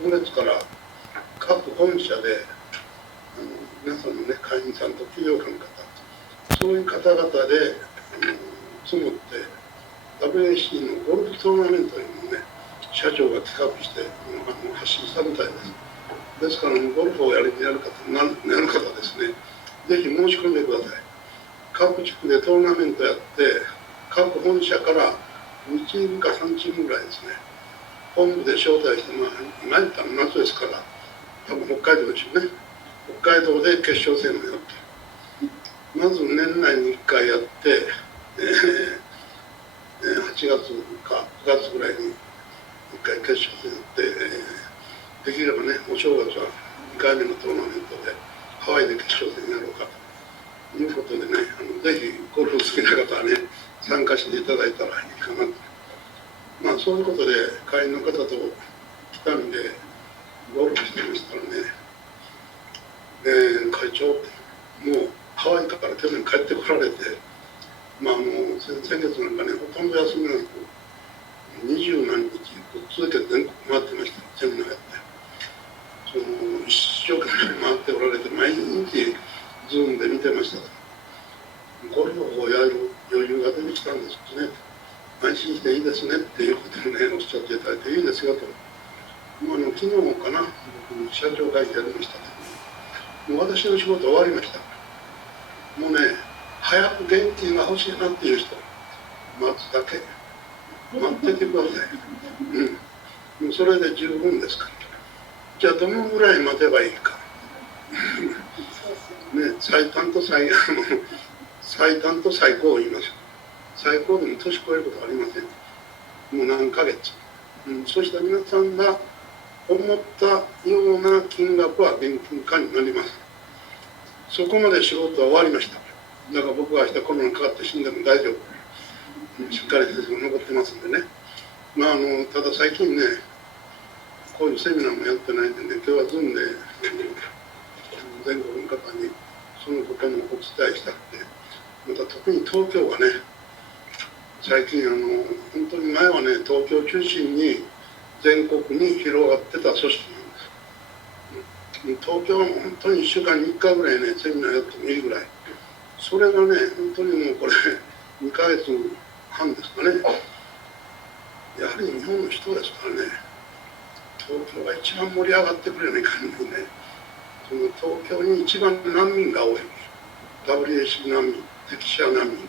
今月から各本社で皆さんのね、会員さんと企業家の方、そういう方々で募って WAC のゴルフトーナメントというのをね、社長が企画して発信したみたいです。ですから、ゴルフをやる方ですね、ぜひ申し込んでください。各地区でトーナメントやって、各本社から2チームか3チームぐらいですね、本部で招待して、今言ったら夏ですから、多分北海道でしょうね。北海道で決勝戦をやって、まず年内に1回やって、8月か9月ぐらいに1回決勝戦やって、できればね、お正月は2回目のトーナメントでハワイで決勝戦やろうかということでね、ぜひゴルフ好きな方はね、参加していただいたらいいかなと。そういうことで会員の方と北見でゴルフしてましたらね、会長、もうハワイから去年帰ってこられて、先月なんかね、ほとんど休みなく、20何日続けて全国回ってました、セミナーやって。一生懸命回っておられて、毎日、ズームで見てました。ゴルフをやる余裕が出てきたんですね。安心していいですねっていうことをね、おっしゃっていただいて、いいですよと。昨日もかな、僕、社長会議やりましたけど、もう私の仕事終わりました。もうね、早く現金が欲しいなっていう人、待つだけ。待っててください。それで十分ですから。じゃあ、どのぐらい待てばいいか。ね、最短と最高を言います。最高でも年越えることはありません。もう何ヶ月。そうした皆さんが思ったような金額は現金化になります。そこまで仕事は終わりました。だから僕は明日コロナにかかって死んでも大丈夫。しっかり先生が残ってますんでね。ただ最近ね、こういうセミナーもやってないんでね、今日はズームで全国の方にそのこともお伝えしたくて、また特に東京はね、最近本当に前はね、東京中心に全国に広がってた組織なんです。東京はもう本当に1週間に1回ぐらいね、セミナーやってもいいぐらい。それがね、本当にもうこれ、2ヶ月半ですかね。やはり日本の人ですからね、東京が一番盛り上がってくれない感じでね、その東京に一番難民が多い。WAC 難民、敵者難民。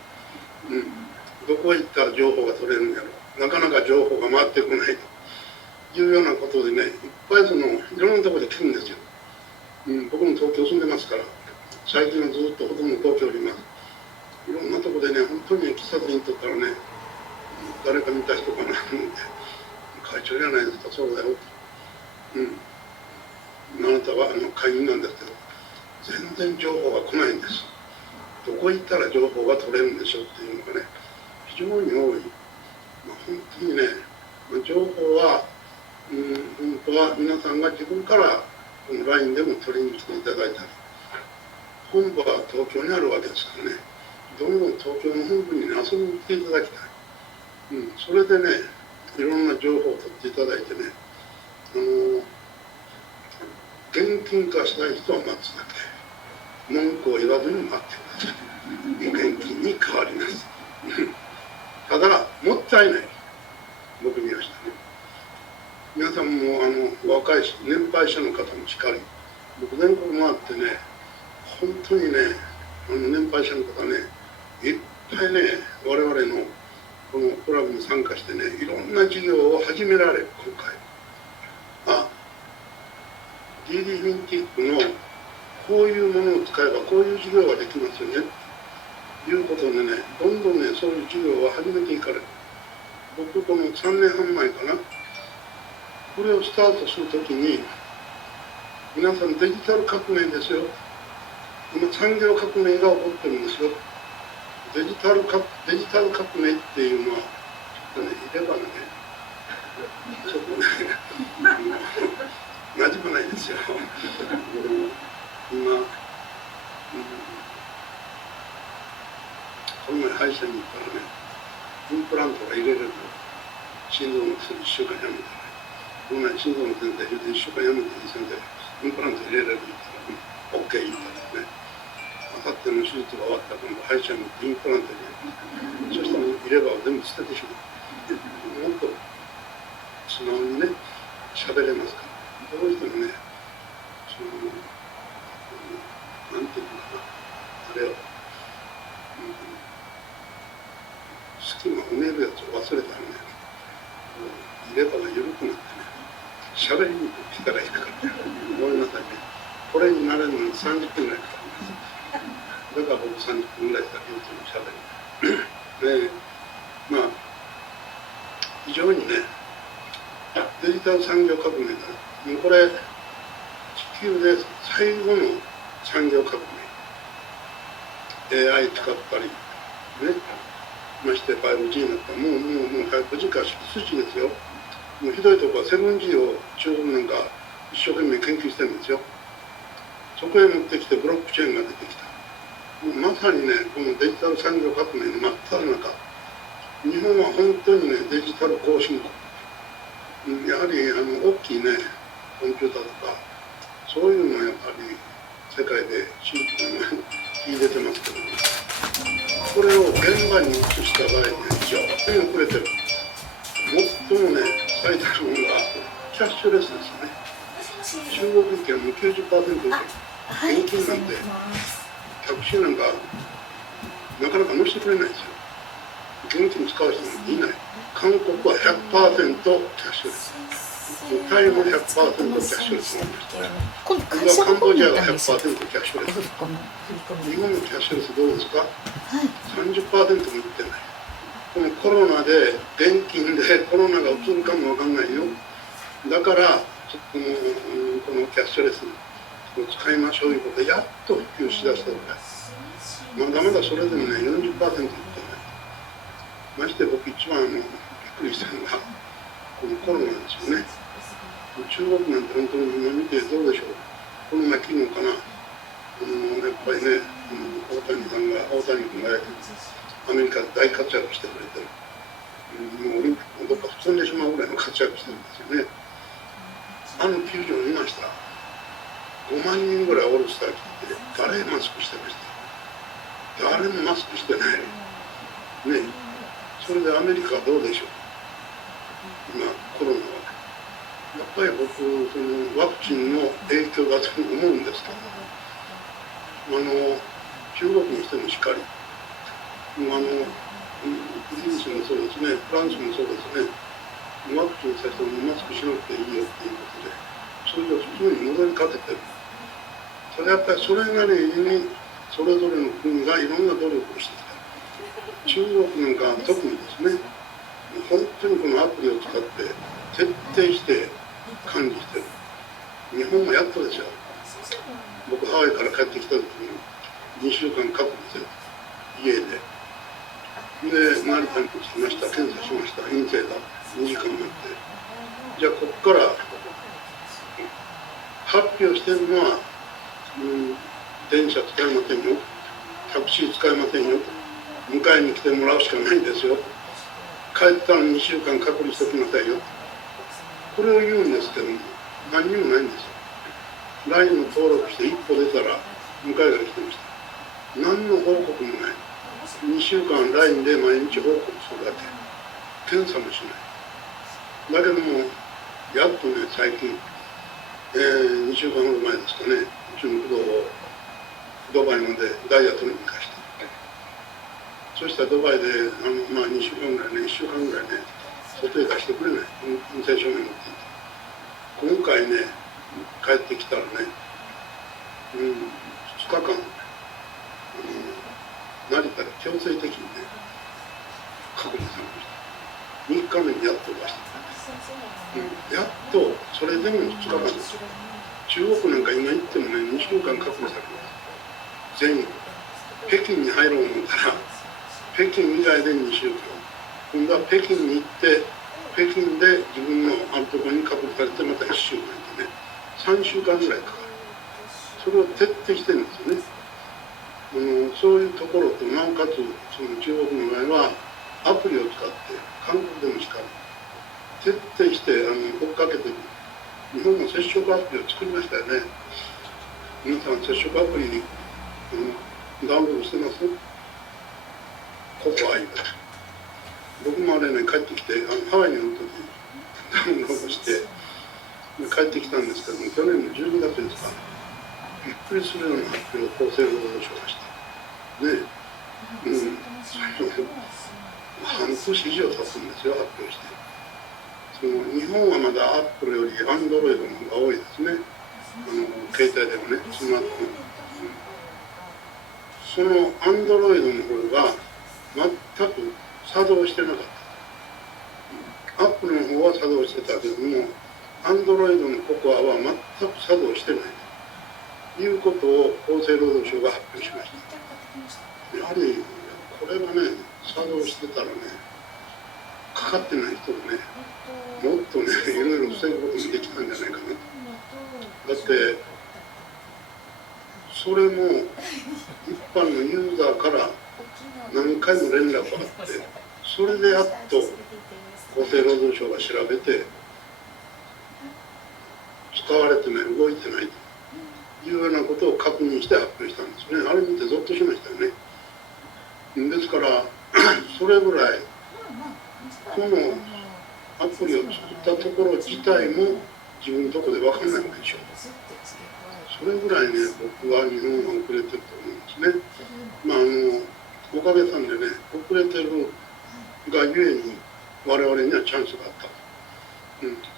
どこへ行ったら情報が取れるんやろう。なかなか情報が回ってこないというようなことでね、いっぱいいろんなところで聞くんですよ。僕も東京住んでますから、最近はずっとほとんど東京にいます。いろんなところでね、本当に喫茶店にとったらね、誰か見た人かなと思って、会長じゃないですか、そうだよ。あなたは会員なんですけど、全然情報が来ないんです。どこ行ったら情報が取れるんでしょうっていうのがね、非常に多い。本当にね、情報は、本当は皆さんが自分からこの LINE でも取りに来ていただいたり、本部は東京にあるわけですからね、どんどん東京の本部に、ね、遊びに来ていただきたい。それでね、いろんな情報を取っていただいてね、現金化したい人は待つだけ。文句を言わずに待ってください。現金に変わります。ただ、もったいない。僕見ましたね。皆さんも若いし、年配者の方もしっかり。僕全国回ってね、本当にね、年配者の方ね、いっぱいね、我々のこのクラブに参加してね、いろんな事業を始められる、今回。DD フィンティックのこういうものを使えばこういう事業ができますよねということでね、どんどんね、そういう事業を始めていかれる。僕、この3年半前かな、これをスタートするときに、皆さんデジタル革命ですよ。今、産業革命が起こってるんですよ。デジタル革命っていうのは、ちょっとね、入れ歯がね、ちょっとね、馴染まないですよ。今、この前歯医者に行ったらね、インプラントが入れれる心臓の薬1週間やめたら、こんなに心臓の先生、1週間やめていい先生、インプラント入れられるから、OK 言ったらね、あさっての手術が終わったら、今度歯医者に行ってインプラント入れる。そしたら入れ歯を全部捨ててしまう。もっと素直にね、喋れますから。どうしてもね、なんていうのかな、あれを、隙間埋めるやつを忘れたらね、入れ歯が緩くなってね、喋りにくく力がいくからね、ごめんなさいね。これになれるのに30分ぐらいかかります。だから僕30分ぐらいしか言うと喋る。で、まあ、非常にね、デジタル産業革命だ。もうこれ、地球で最後の産業革命。AI 使ったり、ね、まして 5G になったら、もう 5G から筋ですよ。もうひどいところは 7G を中国なんか一生懸命研究してるんですよ。そこへ持ってきてブロックチェーンが出てきた。もうまさにね、このデジタル産業革命の真っ只中、日本は本当にね、デジタル後進国。やはり大きいね、コンピューターとか、そういうのはやっぱり世界で秀でてますけど、ね、これを現場に移した場合ね、非常に遅れてる。最もね、最たるものがキャッシュレスですね。中国圏の 90% で現金なんて、タクシーなんかなかなか乗せてくれないですよ。現金使う人もいない。韓国は 100% キャッシュレス。タイも 100% キャッシュレスになりましたね。カンボジアが 100% キャッシュレス。日本のキャッシュレスどうですか？ 30% もいってない。このコロナで現金でコロナが移るかもわかんないよ。だからこのキャッシュレスを使いましょういうことでやっと普及しだしたぐらい。まだまだそれでもね 40% いってない。まして僕一番びっくりしたのがこのコロナですよね。中国なんて本当に今見てどうでしょう。コロナ効くのかな。やっぱりね、大谷君がアメリカで大活躍してくれてる。もうオリンピックもどっか吹っ飛んでしまうぐらいの活躍してるんですよね。球場にいました。5万人ぐらいオールスター来て誰マスクしてました。誰もマスクしてない。ね、それでアメリカはどうでしょう。今コロナはやっぱり僕そのワクチンの影響だと思うんですけど、中国にしてもしっかり、イギリスもそうですね、フランスもそうですね、ワクチンさせてもマスクしなくていいよっていうことで、それが普通に戻りかけてる。それやっぱりそれなりにそれぞれの国がいろんな努力をしてきた。中国なんか特にですね、本当にこのアプリを使って徹底して管理してる。日本もやっとですよ。僕ハワイから帰ってきた時に2週間隔離ですよ、家で。で、成田に着きました、検査しました、陰性だ、2時間待って。じゃあここから発表してるのは、電車使いませんよ、タクシー使いませんよ、迎えに来てもらうしかないんですよ、帰ったら2週間隔離しておきなさいよ、これを言うんですけども、何にもないんですよ。LINE の登録して一歩出たら迎えが来てました。何の報告もない。2週間 LINE で毎日報告するだけ。検査もしない。だけども、やっとね、最近、2週間ほど前ですかね、うちのブドウをドバイまでダイヤ取りに行かして。そしたらドバイで2週間ぐらいね、1週間ぐらいね、外へ出してくれない。陰性証明持っていて。今回ね、帰ってきたらね、2日間、成田で強制的にね、隔離されました。3日目にやっと出して、やっと、それでも2日間ですよ。中国なんか今行ってもね、2週間隔離されます。全員。北京に入ろう思ったら、北京以外で2週間。今度は北京に行って、北京で自分のあるところに隔離されて、また1週間でね、3週間ぐらいかかる。それを徹底してるんですよね。そういうところと、なおかつその中国の場合はアプリを使って韓国でもしかり徹底して追っかけてる。日本も接触アプリを作りましたよね。皆さん接触アプリ、ダウンロードしてます？ココアイだ。僕もあれね、帰ってきて、ハワイにおるときダウンロードして、帰ってきたんですけども、去年の12月ですか、びっくりするような発表を厚生労働省がした。ね、半年以上経つんですよ、発表して。日本はまだアップルよりアンドロイドの方が多いですね。携帯でもね、スマートフォン。そのアンドロイドの方が全く作動してなかった。アップルの方は作動してたけども、アンドロイドのココアは全く作動してないということを厚生労働省が発表しました。やはりこれがね、作動してたらね、かかってない人がね、もっとね、いろいろ防ぐこともできたんじゃないかなと。だって、それも一般のユーザーから何回も連絡があって、それでやっと厚生労働省が調べて、使われてない、動いてないというようなことを確認して発表したんですね。あれ見てゾッとしましたよね。ですから、それぐらい、このアプリを作ったところ自体も自分のところで分かんないわけでしょう。それぐらいね、僕は日本は遅れてると思うんですね。おかげさんでね、遅れてるがゆえに我々にはチャンスがあった。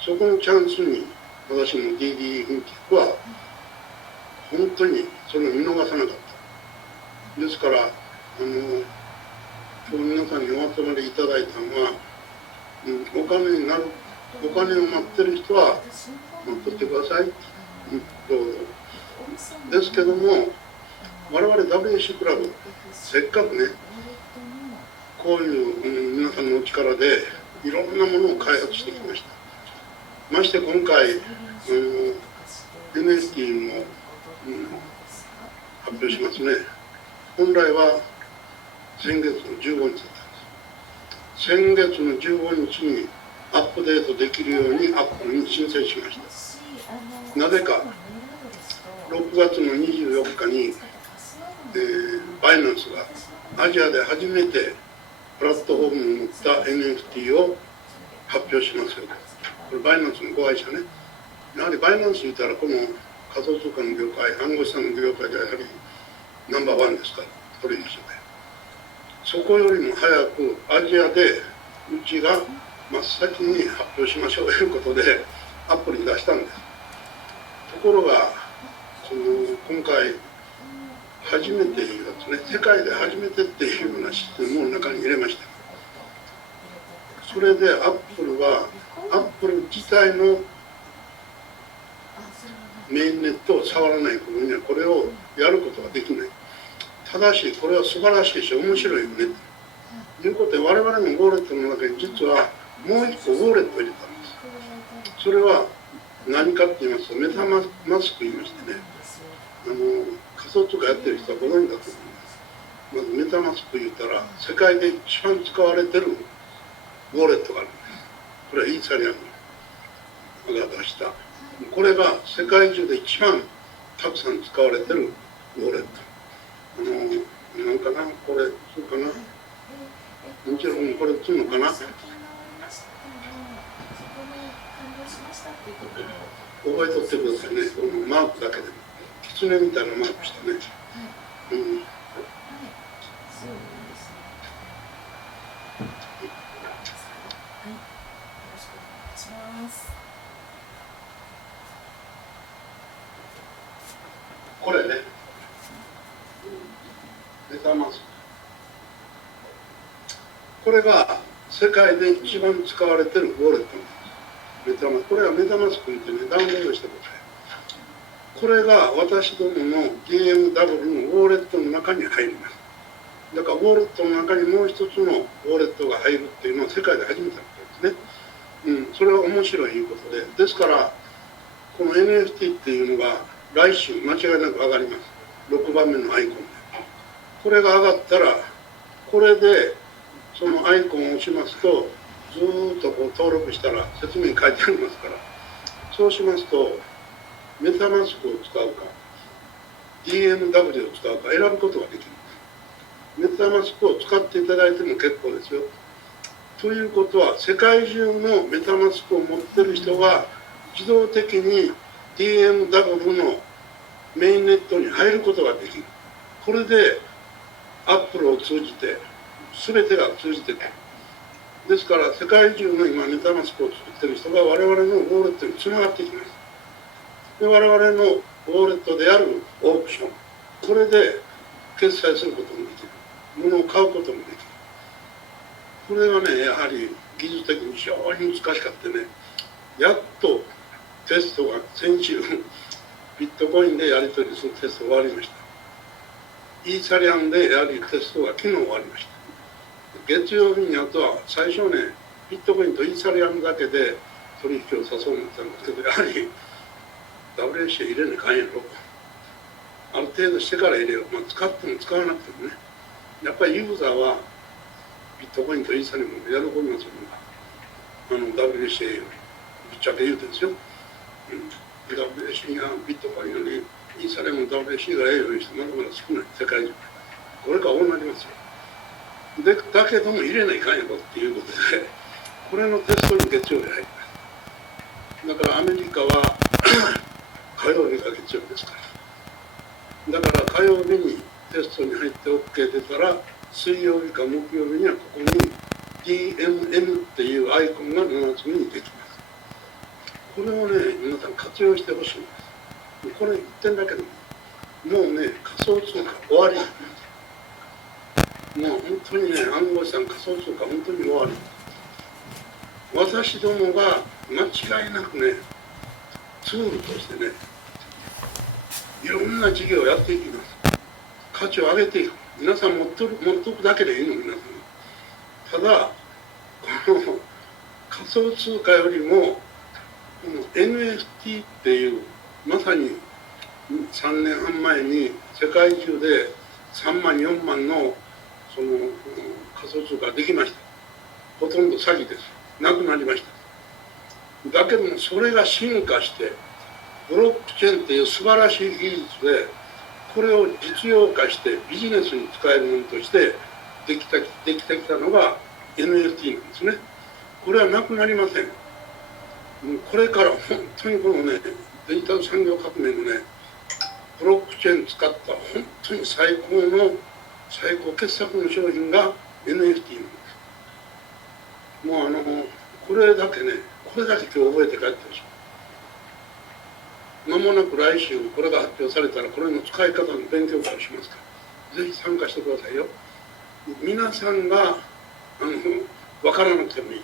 そこのチャンスに私の DD フンティックは本当にそれを見逃さなかった。ですから、今日皆さんにお集まりいただいたのは、お金になる、お金を待ってる人は待っとってください。どうぞ。ですけども、我々 WC クラブ、せっかくね、こういう、皆さんのお力でいろんなものを開発してきました。まして今回、NFT も、発表しますね。本来は先月の15日だったんです。先月の15日にアップデートできるようにアップルに申請しました。なぜか、6月の24日に、バイナンスがアジアで初めてプラットフォームに乗った NFT を発表しますよ。これバイナンスの子会社ね。やはりバイナンス言ったらこの仮想通貨の業界、暗号資産の業界ではやはりナンバーワンですから、取引所で。そこよりも早くアジアでうちが真っ先に発表しましょうということでアプリに出したんです。ところが今回初めていうやつね、世界で初めてっていうようなシステムを中に入れました。それでアップルはアップル自体のメインネットを触らない頃にはこれをやることができない。ただしこれは素晴らしいし面白いよねということで、我々のウォレットの中に実はもう一個ウォレットを入れたんです。それは何かって言いますと、メタマスク言いましてね、仮想通貨やってる人はご存知だと思います。まずメタマスク言ったら世界で一番使われてるウォレットがあるんです。これはイーサリアムが出した、これが世界中で一番たくさん使われてるウォレット。なんかな、これそうかな、もちろんこれするのかな、覚えとってくださいね。このマークだけでも狐みたいなマークしてね、これね、メタマスク、これが世界で一番使われてるウォレットなんです。メタマスク、これはメタマスクってね、ダウンロードしてください。これが私どもの DMW のウォレットの中に入ります。だからウォレットの中にもう一つのウォレットが入るっていうのは世界で初めてのことですね。それは面白いいうことで、ですからこの NFT っていうのが来週間違いなく上がります。6番目のアイコンで。これが上がったら、これでそのアイコンを押しますと、ずーっとこう登録したら説明書いてありますから、そうしますとメタマスクを使うか DMW を使うか選ぶことができる。メタマスクを使っていただいても結構ですよ。ということは世界中のメタマスクを持ってる人が自動的に DMW のメインネットに入ることができる。これでアップルを通じて全てが通じてくる。ですから世界中の今メタマスクを作ってる人が我々のウォレットにつながってきます。で我々のウォレットであるオークション、これで決済することもできる。物を買うこともできる。これがね、やはり技術的に非常に難しかってね、やっとテストが先週ビットコインでやり取りするテスト終わりました。イーサリアムでやりテストが昨日終わりました。月曜日にあとは最初ね、ビットコインとイーサリアムだけで取引をさそうになったんですけど、やはり WC 入れなかんやろ。ある程度してから入れよう。使っても使わなくてもね。やっぱりユーザーはビットコインとイーサリアムで喜びますよね。WC より。ぶっちゃけ言うてですよ。WC がビットコインよりイーサリアムの WC がええようにしてまだまだ少ない。世界中。これから多くなりますよ。でだけども入れないかんやろっていうことで、これのテストに月曜日入ります。だからアメリカは火曜日が月曜日ですから。だから火曜日にテストに入って OK 出たら、水曜日か木曜日にはここに DMM っていうアイコンが7つ目にできます。これをね、皆さん活用してほしいんです。これ1点だけどもうね、仮想通貨終わり。もう本当にね、暗号資産仮想通貨本当に終わり。私どもが間違いなくね、ツールとしてね、いろんな事業をやっていきます。価値を上げていく。皆さん持っとくだけでいいの、皆さん。ただ、この仮想通貨よりも、この NFT っていう、まさに3年半前に世界中で3万、4万のその仮想通貨ができました。ほとんど詐欺です。なくなりました。だけどもそれが進化して、ブロックチェーンっていう素晴らしい技術で、これを実用化してビジネスに使えるものとしてできてきたのが NFT なんですね。これはなくなりません。これから本当にこのね、デジタル産業革命のね、ブロックチェーン使った本当に最高傑作の商品が NFT なんです。もうこれだけ今日覚えて帰ってほしい。間もなく来週これが発表されたらこれの使い方の勉強会をしますから、ぜひ参加してくださいよ。皆さんが分からなくてもいいね。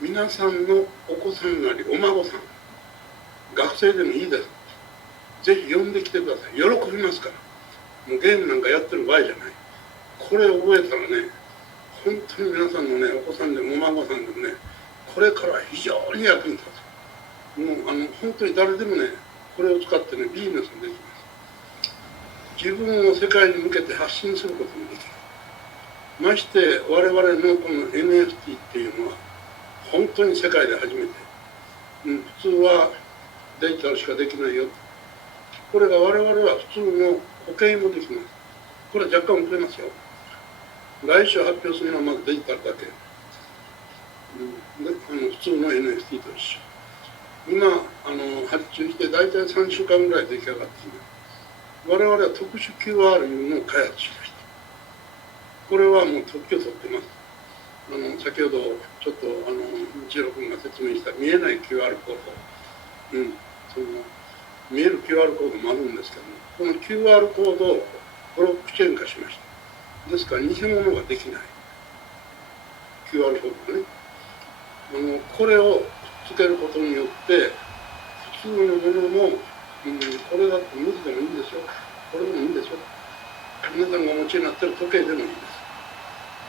皆さんのお子さんなりお孫さん、学生でもいいです。ぜひ呼んできてください。喜びますから。もうゲームなんかやってる場合じゃない。これを覚えたらね、本当に皆さんのね、お子さんでもお孫さんでもね、これから非常に役に立つ。もう本当に誰でもね、これを使ってね、ビジネスができます。自分を世界に向けて発信することもできる。まして我々のこの NFT っていうのは本当に世界で初めて、普通はデジタルしかできないよ。これが我々は普通の保険もできます。これは若干遅れますよ。来週発表するのはまずデジタルだけ。普通の NFT と一緒。今発注して大体3週間ぐらい出来上がっています。我々は特殊 QR いうのを開発しました。これはもう特許を取ってます。先ほどちょっと一郎君が説明した見えない QR コード、その見える QR コードもあるんですけども、この QR コードをブロックチェーン化しました。ですから偽物ができない QR コードね。これをつけることによって普通のものも、これだって無地でもいいんですよ。これでもいいんですよ。皆さんがお持ちになってる時計でもいいです。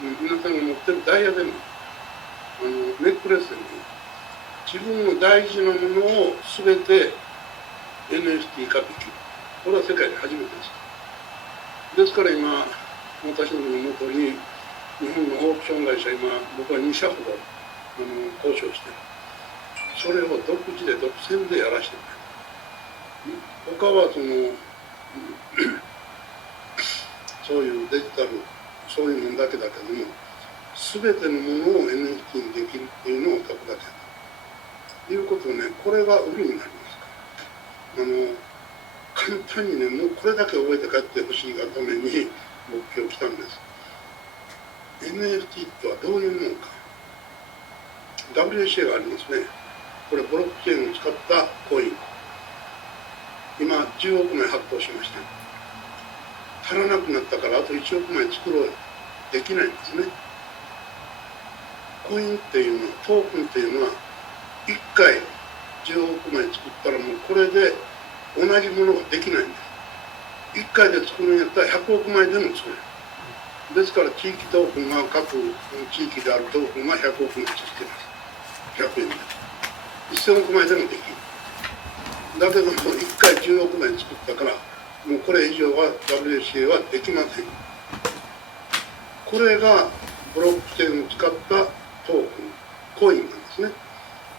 皆さんが持ってるダイヤでもいい。ネックレスでもいい。自分の大事なものを全て NFT 化できる。これは世界で初めてです。ですから今私どもの元に日本のオークション会社、今、僕は2社ほど交渉してる。それを独自で独占でやらせてくれる。他はそういうデジタル、そういうものだけだけども、全てのものを NFT にできるっていうのをオタクだけだということね、これが売りになりますから。簡単にね、もうこれだけ覚えて帰ってほしいがために僕今日来たんです。NFT とはどういうものか。WCA がありますね。これブロックチェーンを使ったコイン。今10億枚発行しました。足らなくなったからあと1億枚作ろう。できないんですね。コインっていうのは、トークンっていうのは、1回10億枚作ったらもうこれで同じものができないんです。1回で作るんやったら100億枚でも作れる。ですから地域トークンが各地域であるトークンが100億枚作ってます。100円で。1000億枚でもできる。だけども1回10億枚作ったから、もうこれ以上は WCA はできません。これがブロックチェーンを使ったトークン、コインなんですね。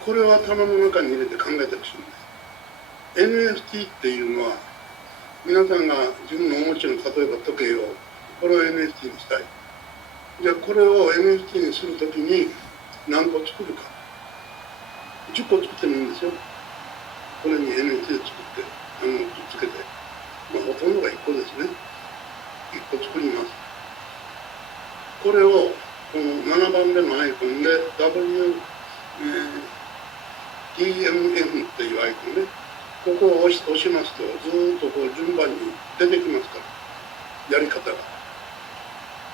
これを頭の中に入れて考えてほしいんです。NFT っていうのは、皆さんが自分のお持ちの例えば時計を、これを NFT にしたい。じゃあこれを NFT にするときに何個作るか。10個作ってもいいんですよ。これに NFT で作って、くっつけて。ほとんどが1個ですね。1個作ります。これをこの7番目のアイコンで DMF っていうアイコンね、ここを押しますとずーっとこう順番に出てきますから、やり方が。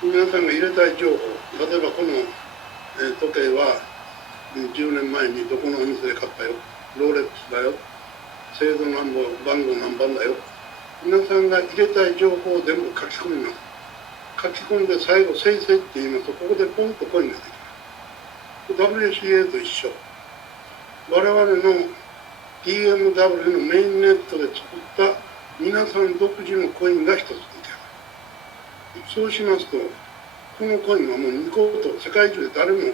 皆さんが入れたい情報、例えばこの、時計は10年前にどこのお店で買ったよ、ローレックスだよ、製造番号何番だよ、皆さんが入れたい情報を全部書き込みます。書き込んで最後生成って言いますと、ここでポンとコインができます。WCA と一緒。我々の DMW のメインネットで作った皆さん独自のコインが一つ出来上がる。そうしますと、このコインはもう2個と世界中で誰も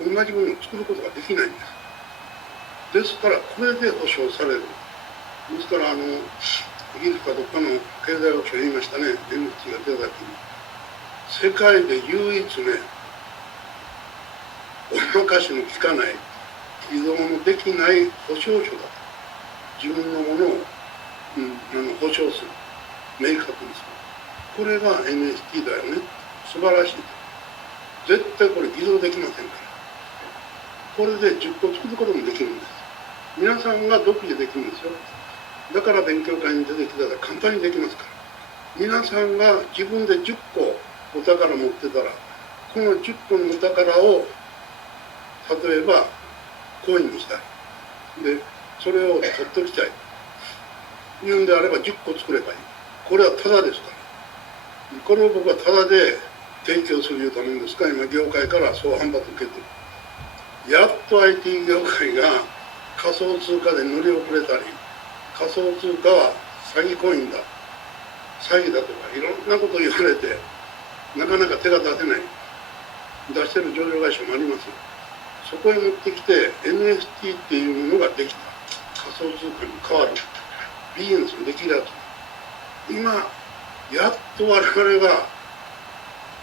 同じものを作ることができないんです。ですから、これで保証される。ですから、イギリスかどっかの経済学者が言いましたね、NFT が出た時に。世界で唯一ね、おまかしの効かない、依存のできない保証書だと。自分のものを、保証する。明確にする。これが NFT だよね。素晴らしい。絶対これ偽造できませんから。これで10個作ることもできるんです。皆さんが独自できるんですよ。だから勉強会に出てきたら簡単にできますから。皆さんが自分で10個お宝持ってたら、この10個のお宝を例えばコインにしたい。で、それを取っておきたい。言うんであれば10個作ればいい。これはタダですから。これを僕はタダで提供するためですから、今業界からそう反発を受けてる。やっと IT 業界が仮想通貨で乗り遅れたり、仮想通貨は詐欺コインだ、詐欺だとかいろんなことを言われて、なかなか手が出せない。出してる上場会社もあります。そこへ持ってきて NFT っていうものができた。仮想通貨に変わる。ビジネスができるやつ。今、やっと我々が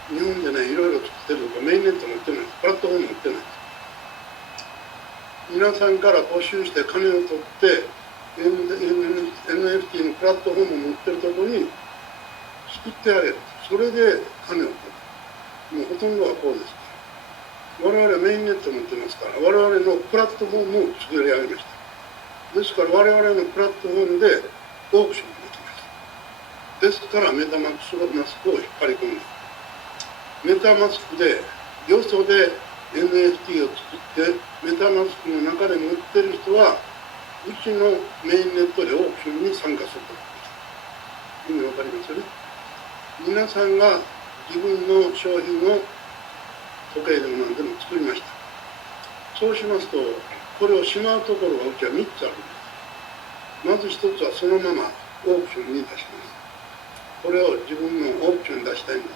日本でね、いろいろ作ってるとか、メインネット持ってない。プラットフォーム持ってない。皆さんから募集して金を取って、NFT のプラットフォームを持ってるところに作ってあげる。それで金を取る。もうほとんどはこうです。我々はメインネットを持ってますから、我々のプラットフォームを作り上げました。ですから我々のプラットフォームでオークションができます。ですからメタマスクを引っ張り込んで、メタマスクで、よそで NFT を作って、メタマスクの中で持ってる人は、うちのメインネットでオークションに参加することができる。意味わかりますよね。皆さんが自分の商品を時計でも何でも作りました。そうしますと、これをしまうところがうちは3つあるんです。まず1つはそのままオークションに出します。これを自分のオークションに出したいんで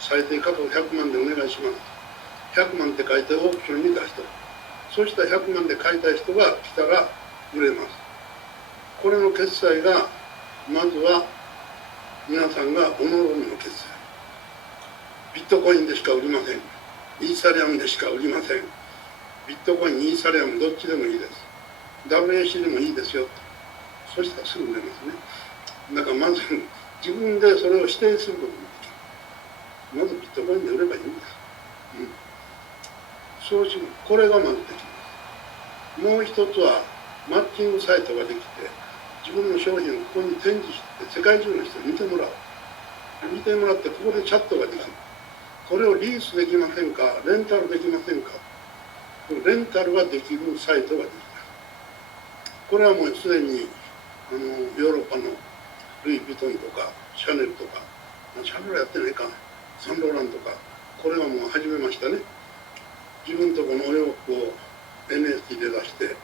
す。最低価格100万でお願いします。100万って書いてオークションに出した。そうしたら100万で買いたい人が来たら売れます。これの決済が、まずは皆さんがおのおのの決済。ビットコインでしか売りません。イーサリアムでしか売りません。ビットコイン、イーサリアムどっちでもいいです。WAC でもいいですよ。そしたらすぐ売れますね。だからまず自分でそれを指定することができる。まずビットコインで売ればいいんです。そうしこれがまずできます。もう一つはマッチングサイトができて、自分の商品をここに展示して世界中の人に見てもらう。見てもらってここでチャットができる。これをリースできませんか、レンタルできませんか。レンタルができるサイトができます。これはもうすでにヨーロッパのルイ・ヴィトンとかシャネルとか、シャネルはやってないか、サンローランとか、これはもう始めましたね。自分とこのお洋服を NFT で出して、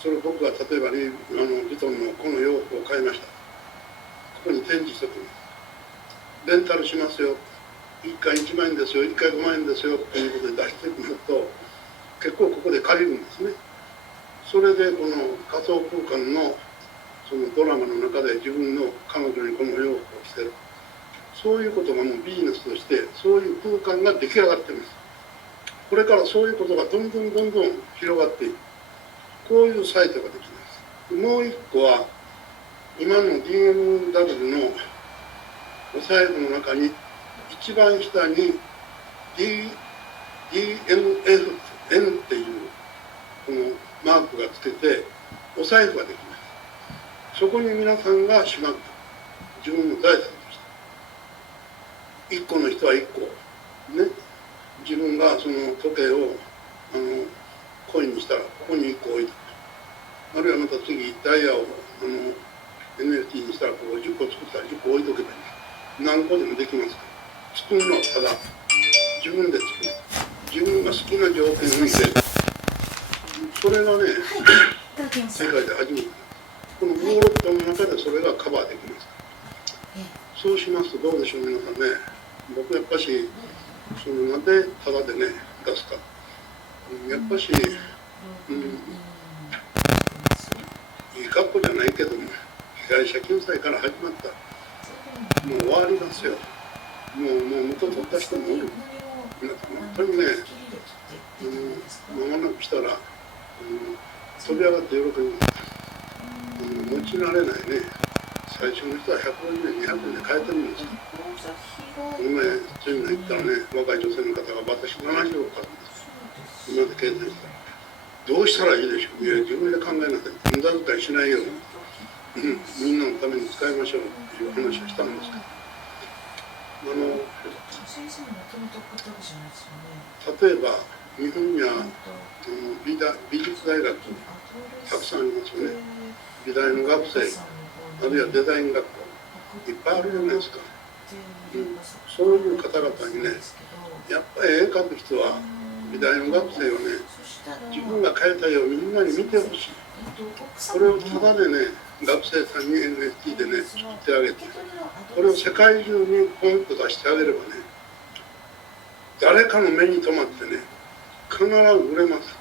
それを僕が例えばヴィトンのこの洋服を買いました。ここに展示しておきます。レンタルしますよ。1回1万円ですよ、1回5万円ですよということで出してくると、結構ここで借りるんですね。それでこの仮想空間のそのドラマの中で自分の彼女にこの洋服を着せる。そういうことがもうビジネスとして、そういう空間が出来上がっています。これからそういうことがどんどん広がっていく。こういうサイトができます。もう一個は、今の DMW のお財布の中に、一番下に DMF N っていうこのマークがつけてお財布ができます。そこに皆さんがしまう。自分の財産として1個の人は1個ね、自分がその時計をコインにしたらここに1個置いて、あるいはまた次ダイヤをNFT にしたらこう10個作ったら10個置いとけばいい。何個でもできますから。作るのはただ自分で作る。自分が好きな条件を見て、それがね、世界で初めて。このヨーロッパの中でそれがカバーできます。そうしますとどうでしょう皆さんね。僕やっぱしそのなんでタダでね出すか。やっぱし、いい格好じゃないけども、被害者救済から始まった。もう終わりますよ。もう元取った人もおる。皆さん本当にね、間もなくしたら、飛び上がって喜びます。持ち慣れないね。最初の人は150円、200円で買えてるんですよ。この前、そういうの言ったらね、若い女性の方が私70億買うんです。今まで経済したら。どうしたらいいでしょう。いや、自分で考えなさい。無駄遣いしないように。みんなのために使いましょうっていう話をしたんですけど。例えば日本には美術大学たくさんありますよね。美大の学生、あるいはデザイン学校いっぱいあるじゃないですか。そういう方々にね、やっぱり絵描く人は美大の学生はね、自分が描いた絵をみんなに見てほしい。これをただでね、学生さんに NFT でね、作ってあげて、これを世界中にポンと出してあげればね、誰かの目に留まってね、必ず売れます。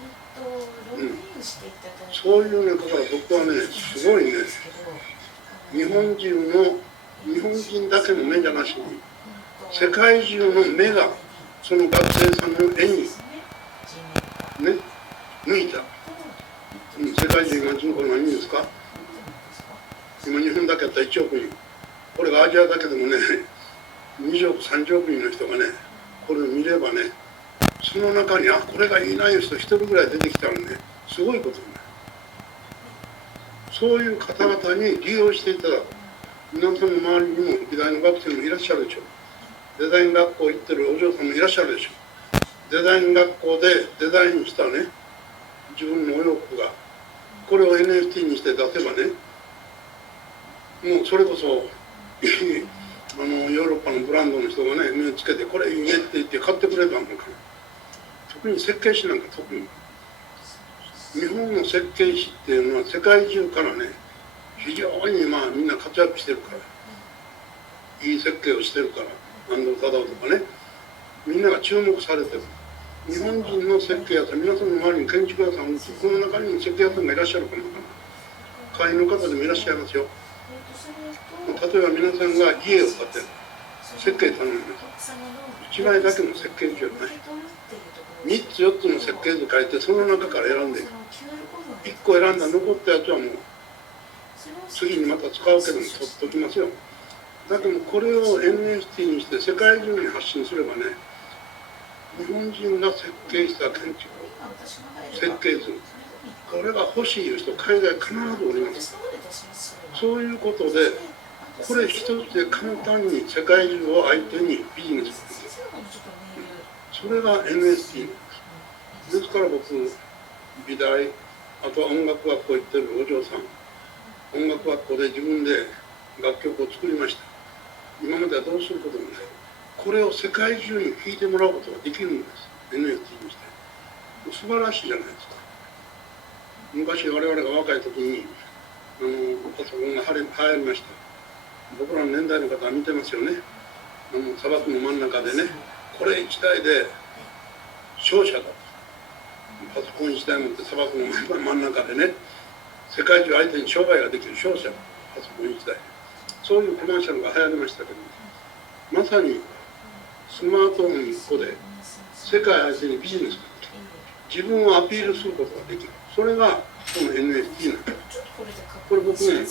そういうね、だから僕はね、すごいね、日本人だけの目じゃなしに、世界中の目がその学生さんの絵にね、向いた。世界中今人口何人ですか？今日本だけやったら1億人。これがアジアだけでもね、20億、30億人の人がね、これを見ればね、その中に、これがいいないう人1人ぐらい出てきたらね、すごいことになる。そういう方々に利用していただく。皆さんの周りにも美大の学生もいらっしゃるでしょう。デザイン学校行ってるお嬢さんもいらっしゃるでしょう。デザイン学校でデザインしたね、自分のお洋服が、これを NFT にして出せばね、もうそれこそヨーロッパのブランドの人がね、目をつけてこれいいねって言って買ってくれたのかな。特に設計士なんか特に。日本の設計士っていうのは世界中からね、非常にみんな活躍してるから、いい設計をしてるから、安藤忠雄とかね、みんなが注目されてる。日本人の設計屋さん、皆さんの周りに建築屋さん、この中にも設計屋さんがいらっしゃるかな。会員の方でもいらっしゃいますよ。例えば皆さんが家を建てる。設計頼みます。1枚だけの設計図じゃない。3つ4つの設計図書いて、その中から選んでいく。1個選んだ残ったやつはもう次にまた使うけども取っときますよ。だけどこれを NFT にして世界中に発信すればね、日本人が設計した建築設計図、これが欲しい人海外必ずおります。そういうことでこれ一つで簡単に世界中を相手にビジネスする。それが NFT ですから僕美大、あとは音楽学校行ってるお嬢さん、音楽学校で自分で楽曲を作りました。今まではどうすることもない。これを世界中に聴いてもらうことができるんです。 NFT にして素晴らしいじゃないですか。昔我々が若い時にパソコンが流行りました。僕らの年代の方は見てますよね。砂漠の真ん中でね、これ一台で勝者だと。パソコン一台持って砂漠の真ん中でね、世界中相手に商売ができる勝者、パソコン一台。そういうコマーシャルが流行りましたけど、まさにスマートフォン1個で世界相手にビジネスができる。自分をアピールすることができる。それがこの NFT なんです。これ僕ね、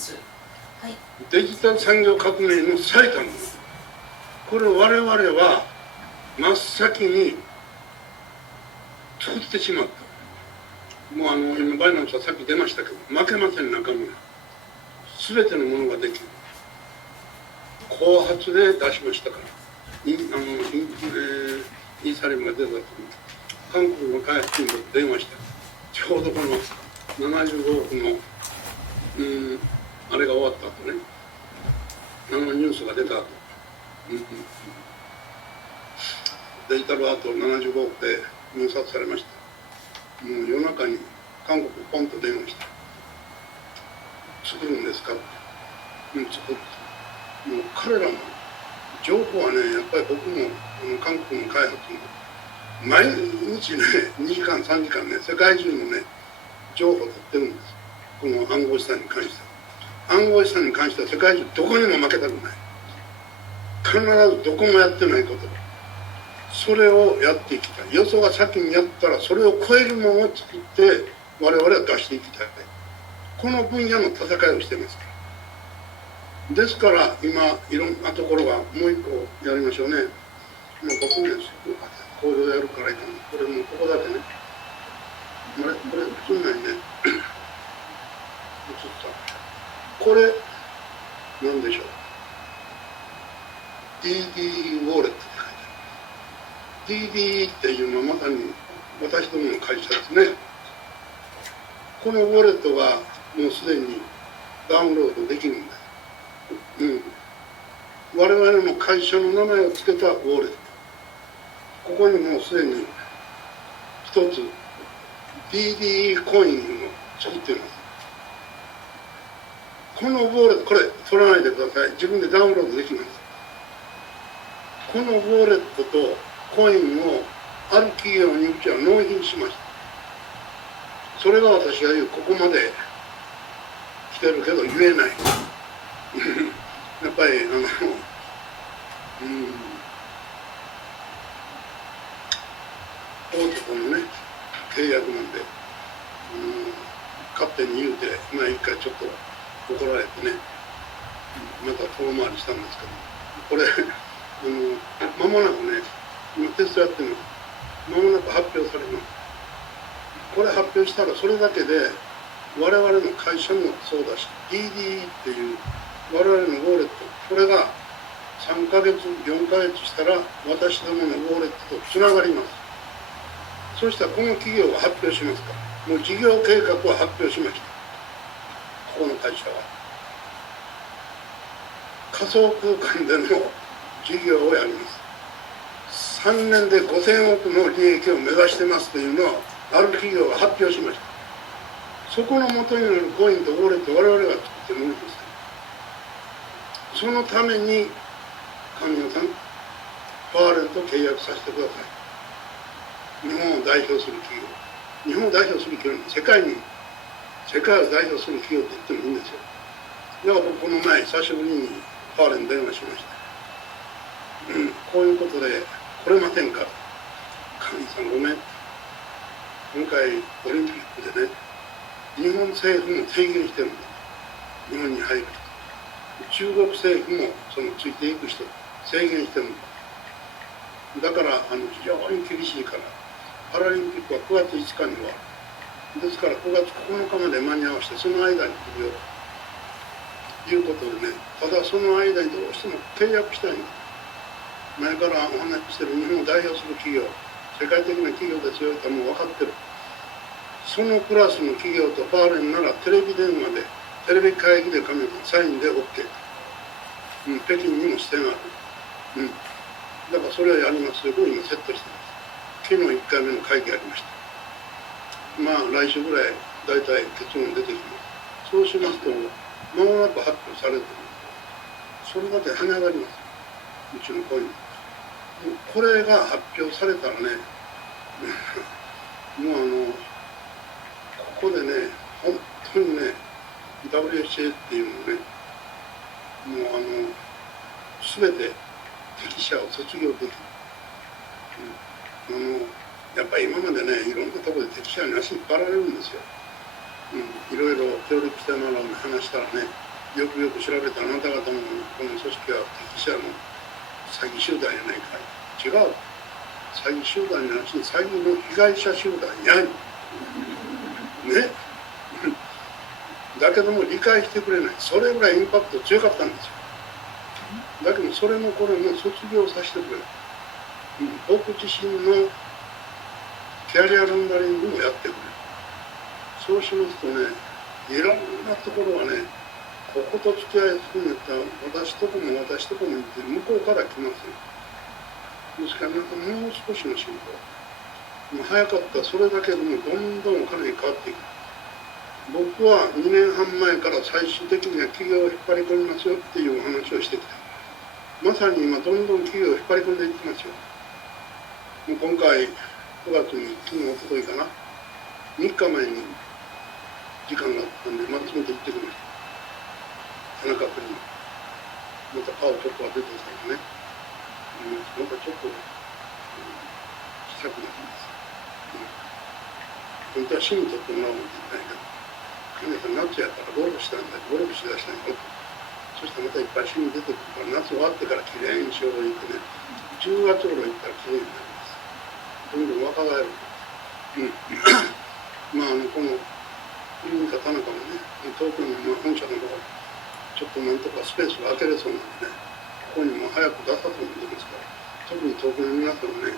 デジタル産業革命の最たるもの。これを我々は真っ先に作ってしまった。もう今バイナンスはさっき出ましたけど、負けません。中身は全てのものができる。後発で出しましたから。イーサリアムが出た時に韓国の開発チームと電話した。ちょうどこの75億のあれが終わった後ね、ニュースが出た後、デジタルアート75億で入札されました。もう夜中に韓国ポンと電話した。作るんですか？作る。もう彼らも情報はね、やっぱり僕も韓国の開発も毎日ね、2時間3時間ね、世界中のね情報を取ってるんです。この暗号資産に関しては。暗号資産に関しては世界中どこにも負けたくない。必ずどこもやってないこと。それをやっていきたい。よそが先にやったらそれを超えるものを作って我々は出していきたい。この分野の戦いをしてますから。ですから今いろんなところがもう一個やりましょうね。もう僕ね、こういうやるからいかん。これもうここだけね。これ映んないね。映った。これ何でしょう。DD ウォーレットって書いてある。DD っていうのはまさに私どもの会社ですね。このウォレットがもうすでにダウンロードできるんです。我々の会社の名前を付けたウォレット。ここにもうすでに一つ DD コインを作っています。このウォレット、これ取らないでください。自分でダウンロードできます。このウォレットとコインをある企業にうちは納品しました。それが私が言う、ここまで来てるけど言えない。やっぱり大手とのね契約なんで、勝手に言うて一回ちょっと怒られてね、また遠回りしたんですけど、これ間もなくね、今テストやってるの、間もなく発表されます。これ発表したらそれだけで我々の会社もそうだし DD っていう我々のウォーレット、これが3ヶ月4ヶ月したら私どものウォーレットとつながります。そしたらこの企業が発表しますから、もう事業計画を発表しました。ここの会社は仮想空間での事業をやります。3年で5000億の利益を目指してますというのをある企業が発表しました。そこの元になるコインとウォレットを我々が作ってるものです。そのために神野さん、ファーレンと契約させてください。日本を代表する企業、日本を代表する企業、世界を代表する企業って言ってもいいんですよ。だから僕この前久しぶりにファーレンに電話しました。こういうことで来れませんか。神さんごめん。今回オリンピックでね、日本政府も制限してるんです。日本に入る人。中国政府もそのついていく人制限してるんです。だから非常に厳しいから、パラリンピックは9月5日には、ですから9月9日まで間に合わせて、その間に来るよということでね、ただその間にどうしても契約したいんです。前からお話ししてる日本を代表する企業、世界的な企業ですよともう分かってる。そのクラスの企業とファーレンならテレビ電話で、テレビ会議で神様サインで OK。北京にも支店がある。だからそれはやりますよ。今セットしてます。昨日1回目の会議ありました。まあ来週ぐらい大体結論出てきます。そうしますと、間もなく発表されてる。それだけ跳ね上がります。うちのコイン。これが発表されたらね、もうここでね、本当にね、WHA っていうのね、もう全て適者を卒業できる。やっぱり今までね、いろんなところで適者に足引っ張られるんですよ。いろいろ協力してもらうの話したらね、よくよく調べたあなた方のこの組織は適者の詐欺集団やないかい。違う。詐欺集団じゃなくて詐欺の被害者集団やん。ね。だけども理解してくれない。それぐらいインパクト強かったんですよ。だけどそれもこれも卒業させてくれる。僕自身のキャリアロンダリングもやってくれる。そうしますとね、いろんなところはね、ここと付き合い含めた私とこも言って向こうから来ますよ。ですから皆さんもう少しの進歩。早かったらそれだけでもどんどんお金に変わっていく。僕は2年半前から最終的には企業を引っ張り込みますよっていうお話をしてきた。まさに今どんどん企業を引っ張り込んでいってますよ。もう今回9月に昨日おとといかな、3日前に時間があったんで松本行ってきました。田中君にまた顔ちょっとは出てきたけどね、またちょっとしたくなります。本当は趣味とってもらおうと言ったんやけど、彼女夏やからゴルフしたんだけど、ゴルフしだしたんやろ。そしてまたいっぱい趣味出てくるから、夏終わってからきれいにしようと言ってね、10月頃行ったらきれいになります。どんどん若返る。まあこの飯塚田中もね、東京の本社の方、ちょっとなんとかスペースが空けれそうなんでね、ここにも早く出さと思ってますから、特に東京の皆さんはね、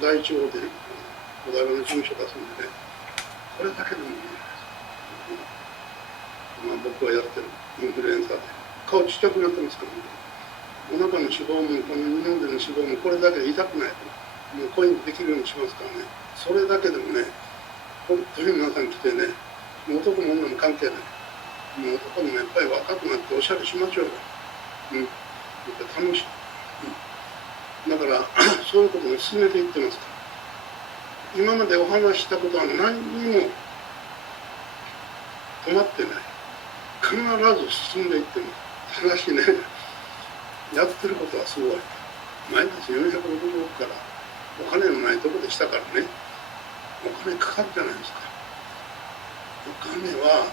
第一号でお台場の事務所出すんでね、これだけでもいい。僕はやってるインフルエンサーで顔ちっちゃくなってますからね。お腹の脂肪もこの二の腕の脂肪もこれだけで痛くないともうコインできるようにしますからね。それだけでもね、本当に皆さん来てね、もう男も女も関係ない。もう男でもやっぱり若くなっておしゃれしましょうよ。やっぱ楽しい。だからそういうことを進めていってますから。今までお話ししたことは何にも止まってない。必ず進んでいってる。ただしね、やってることはすごい。毎日460億からお金のないとこでしたからね、お金かかるじゃないですか。お金は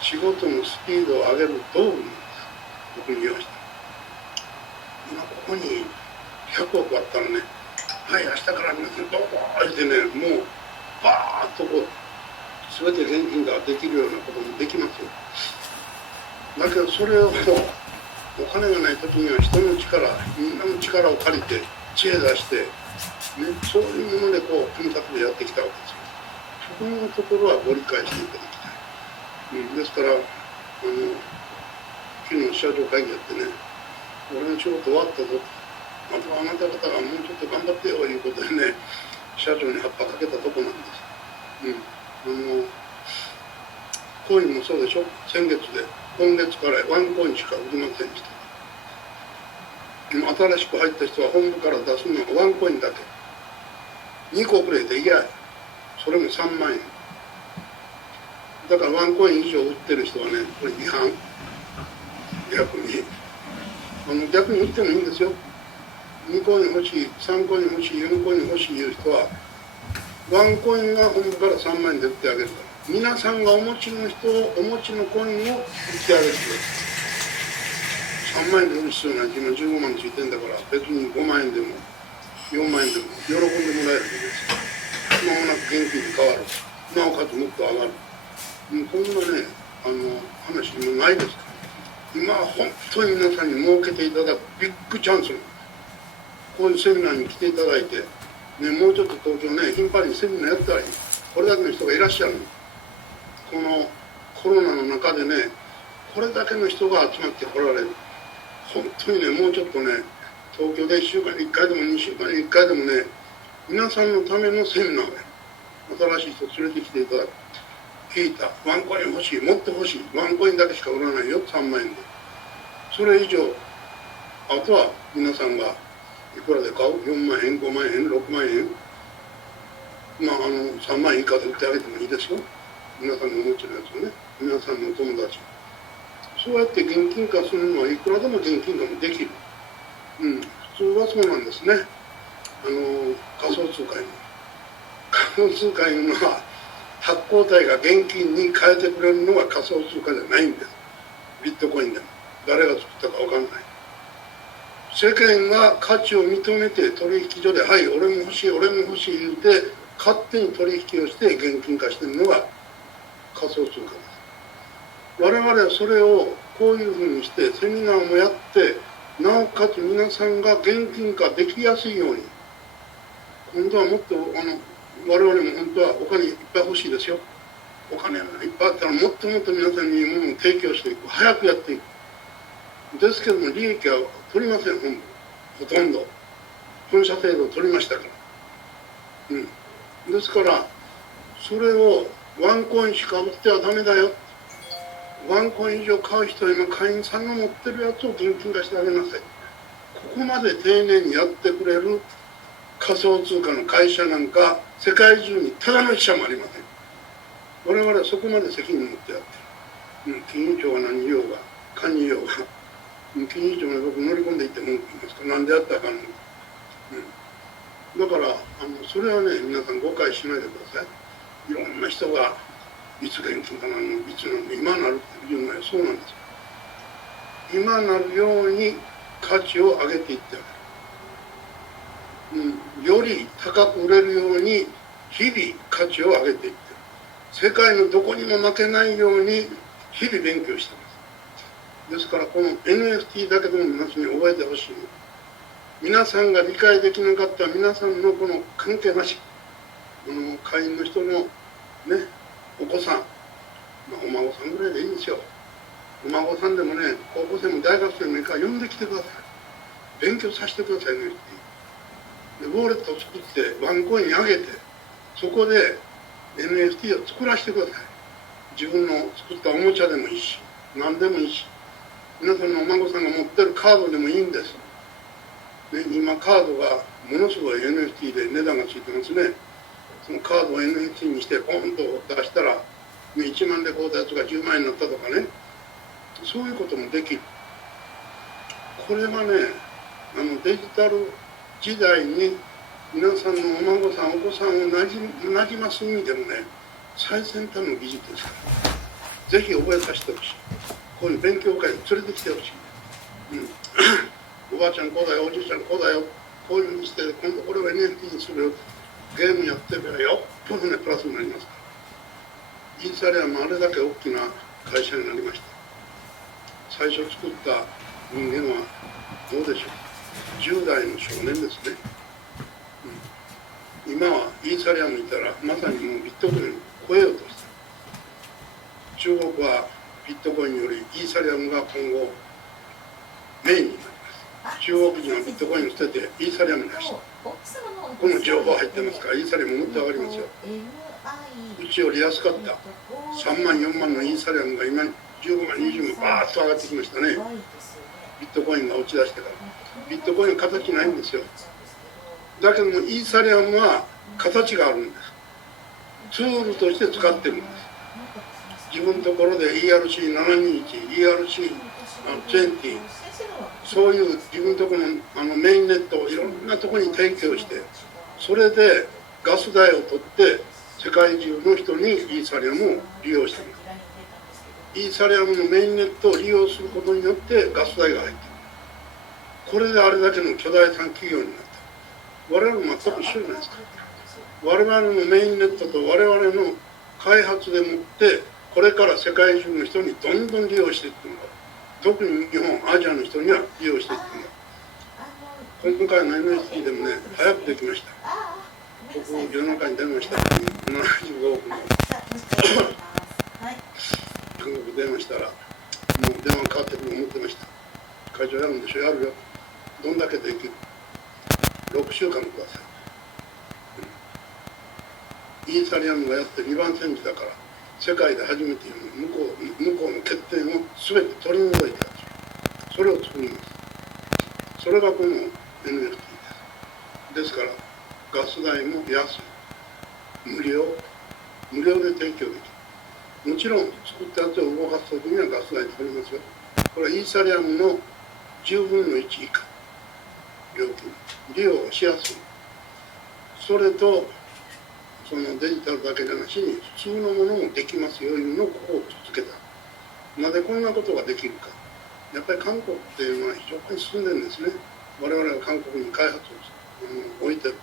仕事のスピードを上げる道具なんです。僕に言わした。今ここに100億あったらね、はい、明日から皆さんどうぞってね、もうバーッとこう全て現金ができるようなこともできますよ。だけどそれをお金がない時には人の力、みんなの力を借りて知恵出して、ね、そういうものでこう組み立ててやってきたわけですよ。そこのところはご理解していただきたい。ですから昨日社長会議やってね、俺の仕事終わったぞ、あとあなた方がもうちょっと頑張ってよいうことでね、社長に葉っぱかけたとこなんです。コインもそうでしょ。先月で今月からワンコインしか売りませんでした。新しく入った人は本部から出すのがワンコインだけ。2個くれて嫌や。それも3万円。だからワンコイン以上売ってる人はね、これ違反。逆に。逆に売ってもいいんですよ。2コイン欲しい、3コイン欲しい、4コイン欲しいいう人は、ワンコインが本部から3万円で売ってあげるから。皆さんがお持ちの人を、お持ちのコインを売ってあげてください。3万円で売る必要ない。今15万ついてんだから、別に5万円でも4万円でも喜んでもらえるんですよ。まもなく現金に変わる。なおかつもっと上がる。こんなね、話もないですから。今は本当に皆さんに設けていただくビッグチャンス。こういうセミナーに来ていただいて、ね、もうちょっと東京ね、頻繁にセミナーやったらいい。これだけの人がいらっしゃる。このコロナの中でね、これだけの人が集まってこられる。本当にね、もうちょっとね、東京で1週間に1回でも2週間に1回でもね、皆さんのためのセミナーをね、新しい人連れてきていただく。聞いた。ワンコイン欲しい。もっと欲しい。ワンコインだけしか売らないよ。3万円で。それ以上、あとは皆さんがいくらで買う ?4 万円、5万円、6万円。まあ、3万円以下で売ってあげてもいいですよ。皆さんのお持ちのやつをね。皆さんのお友達。そうやって現金化するのはいくらでも現金化もできる。普通はそうなんですね。仮想通貨に。仮想通貨いうのは、発行体が現金に変えてくれるのが仮想通貨じゃないんです。ビットコインでも。誰が作ったかわかんない。世間が価値を認めて取引所で、はい、俺も欲しい、俺も欲しい言うて、勝手に取引をして現金化してるのが仮想通貨です。我々はそれをこういうふうにしてセミナーもやって、なおかつ皆さんが現金化できやすいように、今度はもっと我々も本当はお金いっぱい欲しいですよ。お金がいっぱいあったらもっともっと皆さんにいいものを提供していく。早くやっていく。ですけども利益は取りません、ほとんど。本社制度を取りましたから。ですから、それをワンコインしか売ってはダメだよ。ワンコイン以上買う人は今会員さんの持ってるやつを現金化してあげなさい。ここまで丁寧にやってくれる仮想通貨の会社なんか世界中にただの一社もありません。我々はそこまで責任を持ってやってる。金融庁が何言おうが、官に言おうが、金融庁まで僕乗り込んでいって文句言いますから、なんでやったらあかんのか。だから、それはね、皆さん誤解しないでください。いろんな人が、いつ現金かなの、いつなの、今なるっていうのはそうなんです。今なるように価値を上げていってあげる。より高く売れるように日々価値を上げていってる。世界のどこにも負けないように日々勉強してます。ですからこの NFT だけでも皆さんに覚えてほしいの。皆さんが理解できなかった皆さんのこの関係なし、会員の人のね、お子さん、お孫さんぐらいでいいんですよ。お孫さんでもね、高校生も大学生もいいから呼んできてください。勉強させてくださいね。でウォレットを作ってワンコイン上げて、そこで NFT を作らせてください。自分の作ったおもちゃでもいいし、何でもいいし、皆さんのお孫さんが持ってるカードでもいいんです。ね、今カードがものすごい NFT で値段がついてますね。そのカードを NFT にしてポンと出したら、1万で買うたやつが10万円になったとかね、そういうこともできる。これはね、デジタル時代に皆さんのお孫さん、お子さんをなじます意味でもね、最先端の技術ですから、ぜひ覚えさせてほしい。こういう勉強会に連れてきてほしい。おばあちゃんこうだよ、おじいちゃんこうだよ、こういうふうにして、今度これを NFT にするよ。ゲームやってるからよっぽどね、プラスになりますから。イーサリアムあれだけ大きな会社になりました。最初作った人間はどうでしょう。10代の少年ですね。今はイーサリアムにいたらまさにもうビットコインを超えようとしてる。中国はビットコインよりイーサリアムが今後メインになります。中国人はビットコインを捨ててイーサリアムに走る。この情報入ってますから、イーサリアムもっと上がりますよ。うちより安かった3万4万のイーサリアムが今15万20万バーッと上がってきましたね。ビットコインが落ち出してから。ビットコイン形ないんですよ。だけどもイーサリアムは形があるんです。ツールとして使ってるんです。自分のところで ERC721、ERC20、そういう自分のところのメインネットをいろんなところに提供して、それでガス代を取って世界中の人にイーサリアムを利用しています。イーサリアムのメインネットを利用することによってガス代が入っている。これであれだけの巨大産企業になった。我々も全く一緒じゃないですか。我々のメインネットと我々の開発でもってこれから世界中の人にどんどん利用していくのだ。特に日本、アジアの人には利用していくのだ。今回の NHT でもね、早くできました。僕、夜中に出ました。75億の韓国電話したら、もう電話かかってくると思ってました。会長やるんでしょ、やるよ。どんだけできる ?6 週間ください。イーサリアムがやって2番戦時だから、世界で初めて向こうの欠点を全て取り除いてやる。それを作ります。それがこの NFT です。ですから、ガス代も安い。無料で提供できる。もちろん、作ったやつを動かすときにはガス代取りますよ。これはイーサリアムの10分の1以下。料金。利用しやすい。それと、そのデジタルだけじゃなしに普通のものもできますよいうのをここを続けた。なぜこんなことができるか。やっぱり韓国っていうのは非常に進んでるんですね。我々が韓国に開発を置いてる。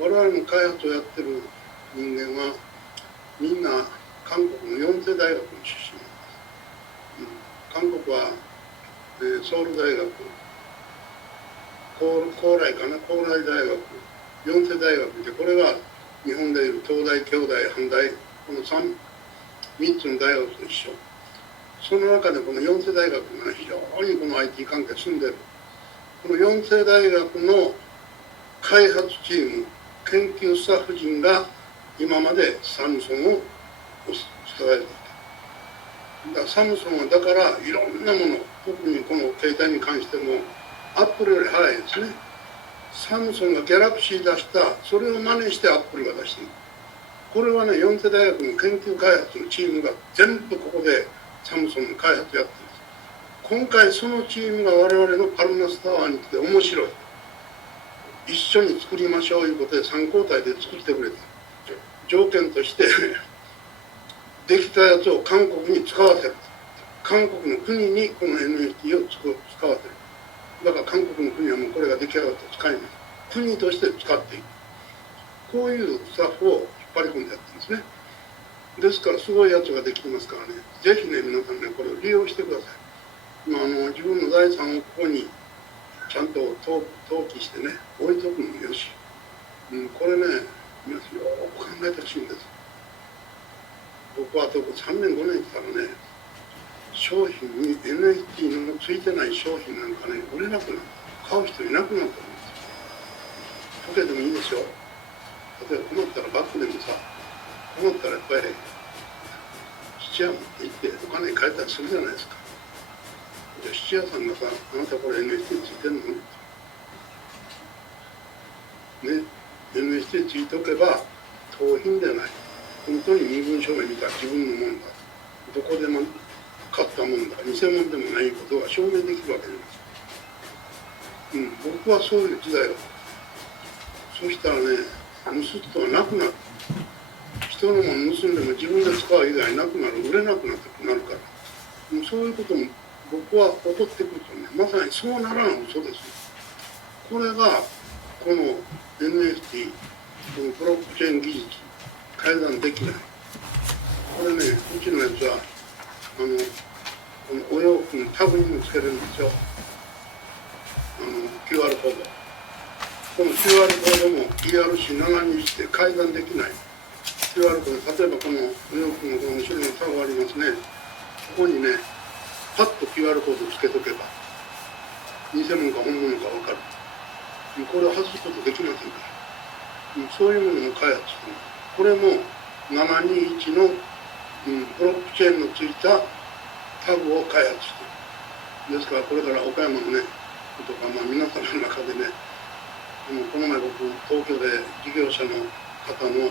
我々の開発をやってる人間はみんな韓国の4世大学の出身なんです。韓国は、ソウル大学、高麗かな、高麗大学、4世大学で、これが日本でいう東大、京大、阪大、この3つの大学と一緒。その中でこの4世大学が非常にこの IT 関係進んでる。この4世大学の開発チーム、研究スタッフ陣が今までサムソンを支えていた。だからサムソンはだからいろんなもの、特にこの携帯に関してもアップルより早いですね。サムソンがギャラクシー出した、それを真似してアップルが出している。これはね、4世大学の研究開発のチームが全部ここでサムソンの開発やってるんです。今回そのチームが我々のパルナスタワーに来て面白い。一緒に作りましょういうことで3交代で作ってくれた。条件としてできたやつを韓国に使わせる。韓国の国にこの NFT を使わせる。だから韓国の国はもうこれが出来上がって使えない。国として使っていく。こういうスタッフを引っ張り込んでやってるんですね。ですからすごいやつができてますからね。ぜひね、皆さんね、これを利用してください。自分の財産をここにちゃんと登記してね、置いとくのもよし。これね、皆さんよく考えてほしいんです。僕はあと3年5年したらね、商品に NFT のついてない商品なんかね、売れなくなる。買う人いなくなると思うんですよ。時計でもいいですよ。例えば困ったらバッグでもさ、困ったらやっぱり質屋持って行ってお金に変えたりするじゃないですか。じゃあ質屋さんがさ、あなたこれ NFT ついてんのね、NFT ついておけば盗品でない。本当に身分証明見たら自分のもんだ。どこでも買ったもんだ。偽物でもないことが証明できるわけです。僕はそういう時代だ。そしたらね、盗む人はなくなる。人のもの盗んでも自分で使う以外なくなる。売れなくなるから。もうそういうことも僕は起こってくるとね、まさにそうならない嘘ですよ。これがこの NFT、このブロックチェーン技術、改ざんできない。これね、うちのやつはこのお洋服のタグにもつけれるんですよ。QR コード。この QR コードも ERC721 で改ざんできない。QR コード、例えばこのお洋服のこの後ろのタグがありますね。ここにね、パッと QR コードをつけとけば、偽物か本物か分かる。これを外すことできませんから。そういうものを開発してる。これも721の、ブロックチェーンのついたタグを開発してですからこれから岡山のねとか、皆さんの中でね、この前僕東京で事業者の方の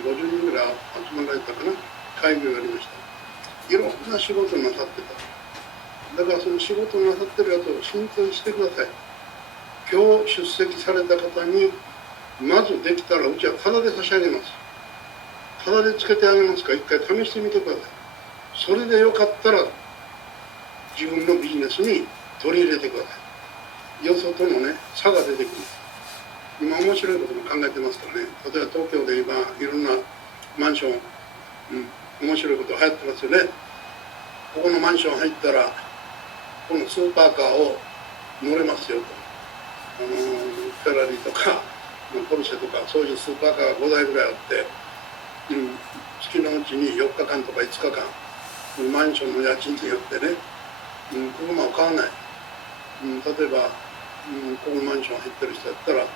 50人ぐらい集まられたかな、会議をやりました。いろんな仕事なさってた。だからその仕事なさってるやつを申請してください。今日出席された方にまずできたらうちはタダで差し上げます。タダでつけてあげますから一回試してみてください。それでよかったら自分のビジネスに取り入れてください。よそとのね差が出てくる。今面白いことも考えてますからね。例えば東京で今いろんなマンション、面白いこと流行ってますよね。ここのマンション入ったらこのスーパーカーを乗れますよと。フェラリーとかポルシェとかそういうスーパーカーが5台ぐらいあって、月のうちに4日間とか5日間マンションの家賃によってね、車を買わない。例えば、このマンション入ってる人だったらい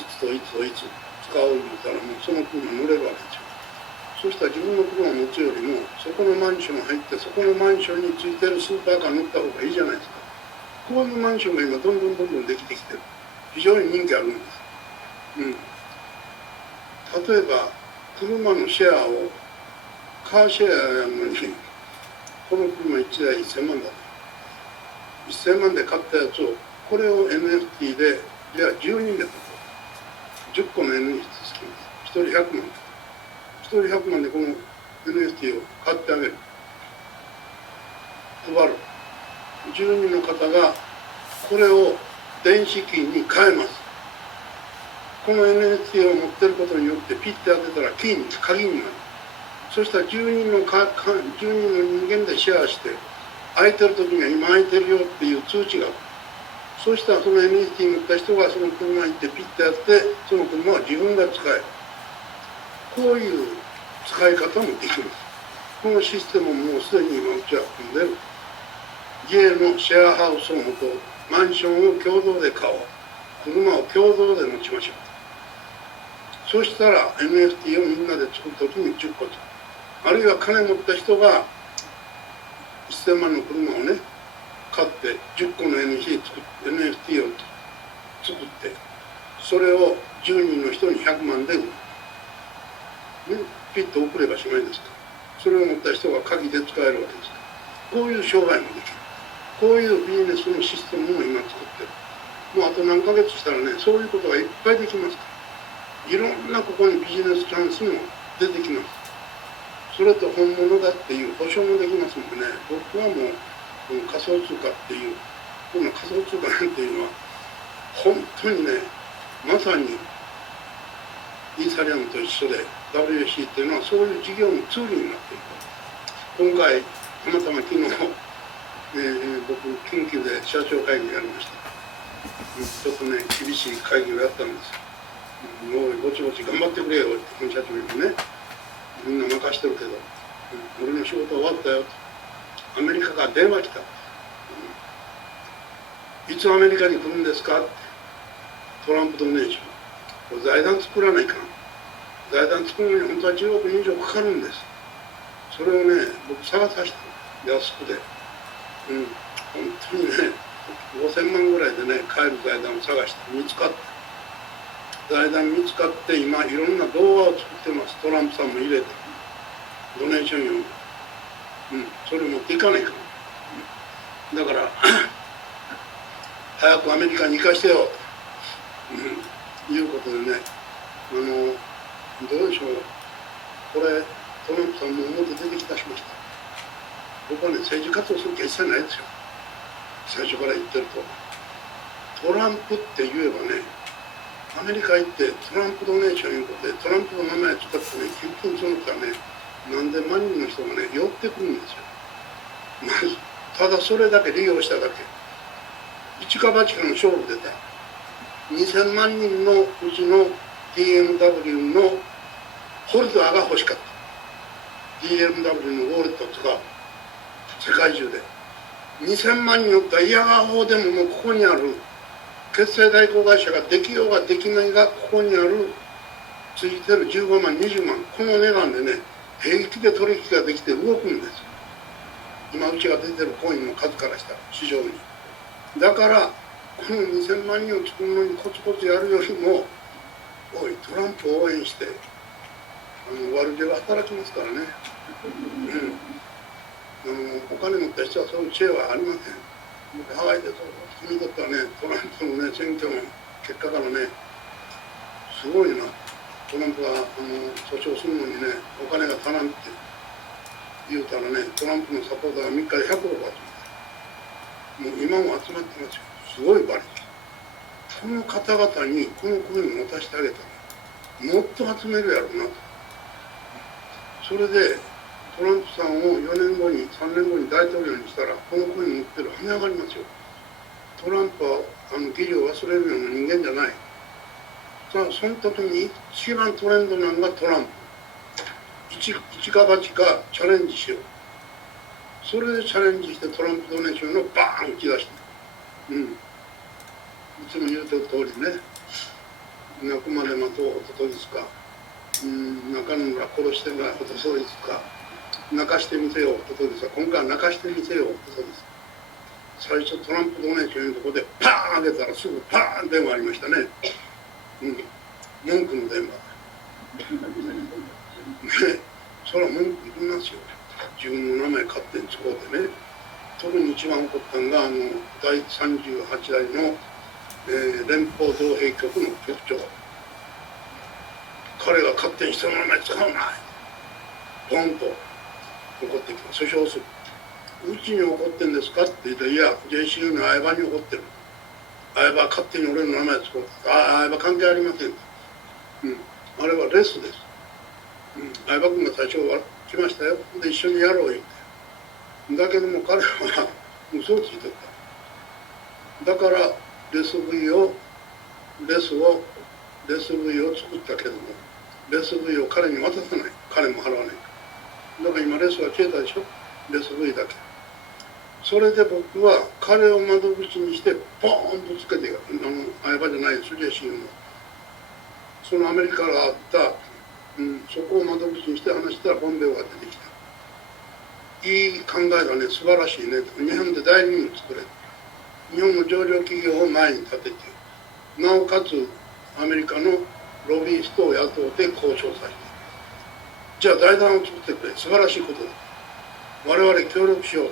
つといつといつ使おう言ったらもうその車乗れるわけですよ。そしたら自分の車を持つよりもそこのマンション入ってそこのマンションについてるスーパーカー乗った方がいいじゃないですか。こういうマンションが今どんどんできてきてる。非常に人気あるんです。例えば車のシェアをカーシェアやるのにこの車1台1000万だ。1000万で買ったやつをこれを NFT でじゃあ10人で買う。10個の NFT つきます。1人100万。1人100万でこの NFT を買ってあげる。配る。10人の方がこれを電子キーに変えます。この NFT を持ってることによってピッて当てたらキーに鍵になる。そしたら10人の人間でシェアして空いてる時には今空いてるよっていう通知がある。そしたらその NFT 持った人がその車に行ってピッてやってその車は自分が使える。こういう使い方もできます。このシステムももうすでに今うちは組んでる。家のシェアハウスを持とう。マンションを共同で買おう。車を共同で持ちましょう。そしたら NFT をみんなで作るときに10個作る。あるいは金持った人が1000万の車をね買って10個の NFT を作ってそれを10人の人に100万で売る、ピッと送ればしまいですから。それを持った人が鍵で使えるわけですから。こういう商売もできる。こういうビジネスのシステムも今作ってる。もうあと何ヶ月したらねそういうことがいっぱいできますから。いろんなここにビジネスチャンスも出てきます。それと本物だっていう保証もできますのでね、僕はもうこの仮想通貨っていうこの仮想通貨なんていうのは本当にねまさにイーサリアムと一緒で WC っていうのはそういう事業のツールになっている。今回たまたま昨日、僕緊急で社長会議やりました。ちょっとね厳しい会議をやったんです。もうぼちぼち頑張ってくれよって本社長にもねみんな任してるけど、俺の仕事終わったよと。アメリカから電話来た。いつアメリカに来るんですかって。トランプドネーション。これ財団作らないかん。財団作るのに本当は10億円以上かかるんです。それをね、僕探させた。安くで。本当にね、5000万ぐらいでね、買える財団を探して見つかった。財団見つかって今いろんな動画を作ってます。トランプさんも入れてドネーション用に、それ持っていかないから、だから早くアメリカに行かしてよと、いうことでねどうでしょう。これトランプさんも表出てきたしました。僕はね政治活動する気は一切ないですよ。最初から言ってるとトランプって言えばねアメリカ行ってトランプドネーションいうことでトランプの名前使ってね寄付金するからね何千万人の人がね寄ってくるんですよ。まずただそれだけ利用しただけ。一か八かの勝負出た。2000万人のうちの DMW のホルダーが欲しかった。 DMW のウォレットを使う。世界中で2000万人おったら嫌が方でももうここにある決済代行会社ができようができないがここにあるついてる15万20万この値段でね平気で取引ができて動くんです。今うちが出てるコインの数からしたら市場に。だからこの2000万人を作るのにコツコツやるよりも、おいトランプを応援して悪気は働きますからね。お金持った人はそういう知恵はありません。僕ハワイで君にとってはね、トランプのね選挙の結果からね、すごいな。トランプが訴訟するのにね、お金が足らんって言うたらね、トランプのサポーターが3日で100億集まって、もう今も集まってますよ。すごい馬力。この方々にこの国を持たせてあげたらもっと集めるやろうなと。それでトランプさんを4年後に3年後に大統領にしたら、この国に持ってる跳ね上がりますよ。トランプは義理を忘れるような人間じゃない。その時に一番トレンドなのがトランプ。一か八かチャレンジしよう。それでチャレンジしてトランプドネーションをバーン打ち出して、いつも言うてる通りね、泣くまで待とうおとといですか、泣かぬら殺してがおとといですか、泣かしてみせようおとといですか、今回は泣かしてみせようおとといです。最初トランプドネーションのところでパーン上げたらすぐパーン電話ありましたね。文句の電話。それは文句言いますよ。自分の名前勝手に使うてね。特に一番起こったのが第38代の、連邦造幣局の局長。彼が勝手に人の名前使うな。ポンと怒ってきて訴訟する。うちに怒ってんですかって言ったら、いや JCU の相場に怒ってる。相場は勝手に俺の名前使う。相場関係ありません。あれはレスです。相葉君が最初は来ましたよ。で一緒にやろう言って。だけども彼は嘘をついてた。だからレス V を作ったけども、レス V を彼に渡さない。彼も払わない。だから今レスは消えたでしょ。レス V だけ。それで僕は彼を窓口にしてポーンとつけて、相場じゃないです、JCU の。そのアメリカがあった、そこを窓口にして話したらボンベオが出てきた。いい考えだね、素晴らしいね。日本で代理人を作れ。日本の上場企業を前に立てて、なおかつアメリカのロビーストを雇って交渉させて。じゃあ財団を作ってくれ。素晴らしいことだ。我々協力しよう。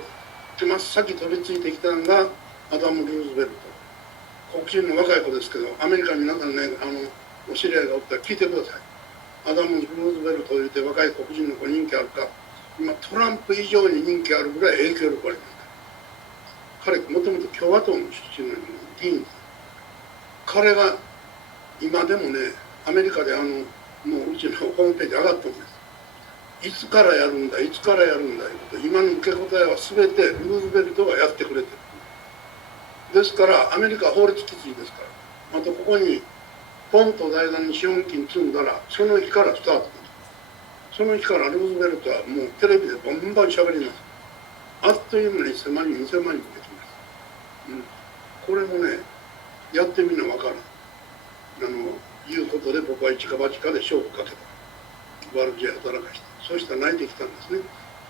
で真っ先飛びついてきたのがアダム・ルーズベルト。黒人の若い子ですけど、アメリカに皆さんね、お知り合いがおったら聞いてください。アダム・ルーズベルトといって若い黒人の子人気あるか、今トランプ以上に人気あるぐらい影響力あります。彼もともと共和党の出身の議員です。彼が今でもね、アメリカでもううちのホームページ上がってるんです。いつからやるんだ、いつからやるんだいうこと、今の受け答えは全てルーズベルトがやってくれてる。ですからアメリカは法律基地ですから、またここにポンと財団に資本金積んだら、その日からスタートです。その日からルーズベルトはもうテレビでバンバン喋ります。あっという間に1000万人、2000万人できます。これもね、やってみな分かる。いうことで僕は一か八かで勝負かけた。悪知恵働かして。そうしたら泣いてきたんですね。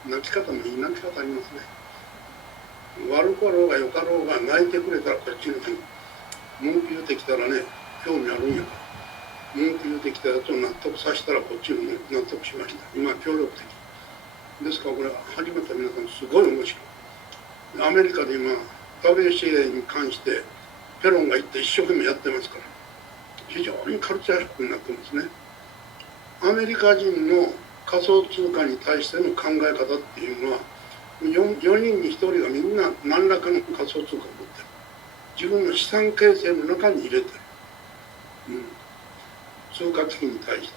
泣き方もいい泣き方ありますね。悪かろうが良かろうが泣いてくれたらこっちの文句言うてきたらね、興味あるんやから。文句言うてきたやつを納得させたらこっちも納得しました。今協力的。ですからこれ始めた皆さんすごい面白い。アメリカで今 WCA に関してペロンが行って一生懸命やってますから、非常にカルチャーショックになってますね。アメリカ人の仮想通貨に対しての考え方っていうのは 4人に1人がみんな何らかの仮想通貨を持ってる。自分の資産形成の中に入れてる、通貨危機に対して。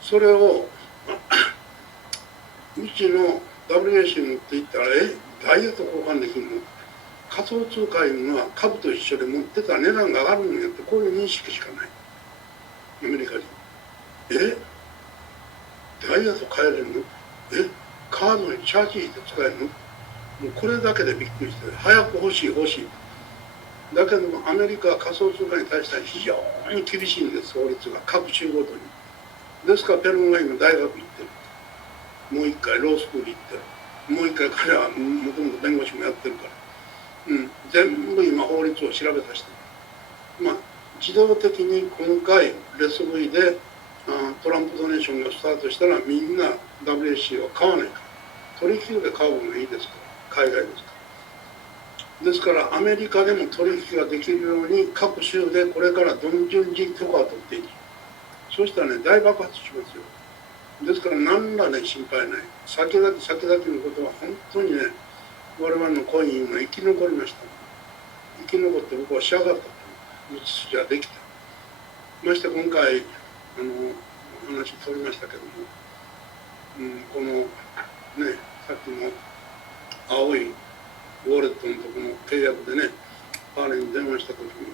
それをうちの WAC に持っていったらダイエット交換できるの、仮想通貨いうのは株と一緒で持ってたら値段が上がるんやって、こういう認識しかない。アメリカ人ダイヤと買えるの？カードにチャージして使えるの？もうこれだけでびっくりして、早く欲しい。だけどもアメリカは仮想通貨に対しては非常に厳しいんです、法律が各州ごとに。ですからペルーが今大学行ってる。もう一回ロースクール行ってる。もう一回彼はもともと弁護士もやってるから、全部今法律を調べさせて自動的に今回レス V でトランプドネーションがスタートしたらみんな WC は買わないから取引で買う方がいいですから海外ですからですからアメリカでも取引ができるように各州でこれから順次許可を取っていきそうしたらね大爆発しますよですから何らね心配ない先々のことは本当にね我々のコインが生き残りました生き残って僕は仕上がった道筋はできたまして今回お話取りましたけども、このねさっきの青いウォレットのところの契約でねパーレに電話した時に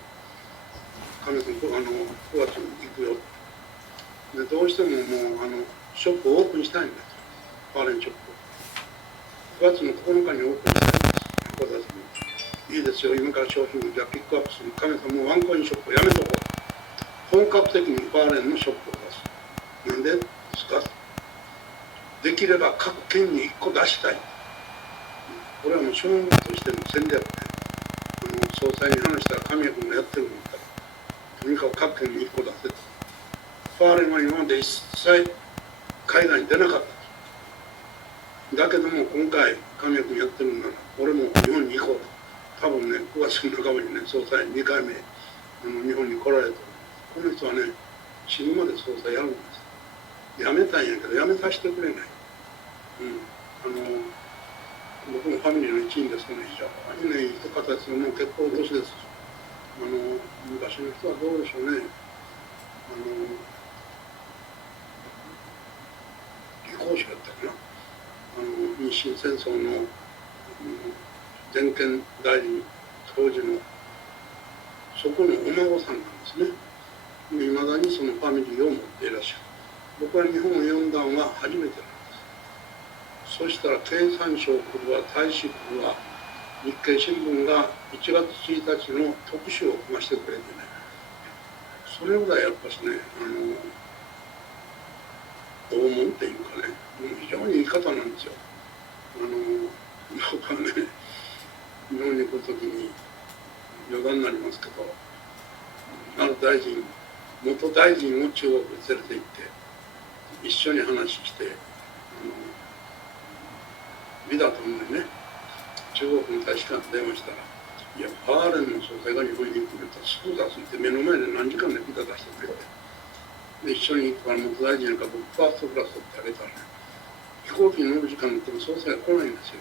「神さん9月に行くよ」でどうしてももうショップをオープンしたいんだとパーレンショップを9月の9日にオープンしたいんです横田さんいいですよ今から商品をじゃあピックアップする神さんもうワンコインショップをやめとこう本格的にパーレンのショップを出すなんでですかできれば各県に1個出したいこれはもう商務としての戦略で総裁に話したら神谷君がやってるんだからとにかく各県に1個出せとパーレンは今まで一切海外に出なかっただけども今回神谷君やってるんなら俺も日本に行こうと多分ね9月の半ばにね総裁2回目日本に来られるとこの人はね死ぬまで総裁やるんです辞めたんやけど辞めさせてくれない、僕もファミリーの一員ですけど、ね、非常にねいい方ですよもう結構年です昔の人はどうでしょうね理工士だったかな日清戦争の全権大臣当時のそこのお孫さんなんですねいまだにそのファミリーを持っていらっしゃる僕は日本を呼んだのは初めてなんですそしたら経産省来るわ大使来るわ日経新聞が1月1日の特集を組ましてくれてねそれぐらいやっぱしね大物っていうかね非常にいい方なんですよ僕はね日本に来る時に余談になりますけどある大臣元大臣を中国に連れて行って一緒に話してビダともにね中国の大使館に電話したらいやパーレンの総裁が日本に来るとすぐ出すって目の前で何時間でビダ出してくれてで一緒に行くから元大臣なんか僕ファーストクラス取ってあげたらね飛行機に乗る時間になっても総裁が来ないんですよ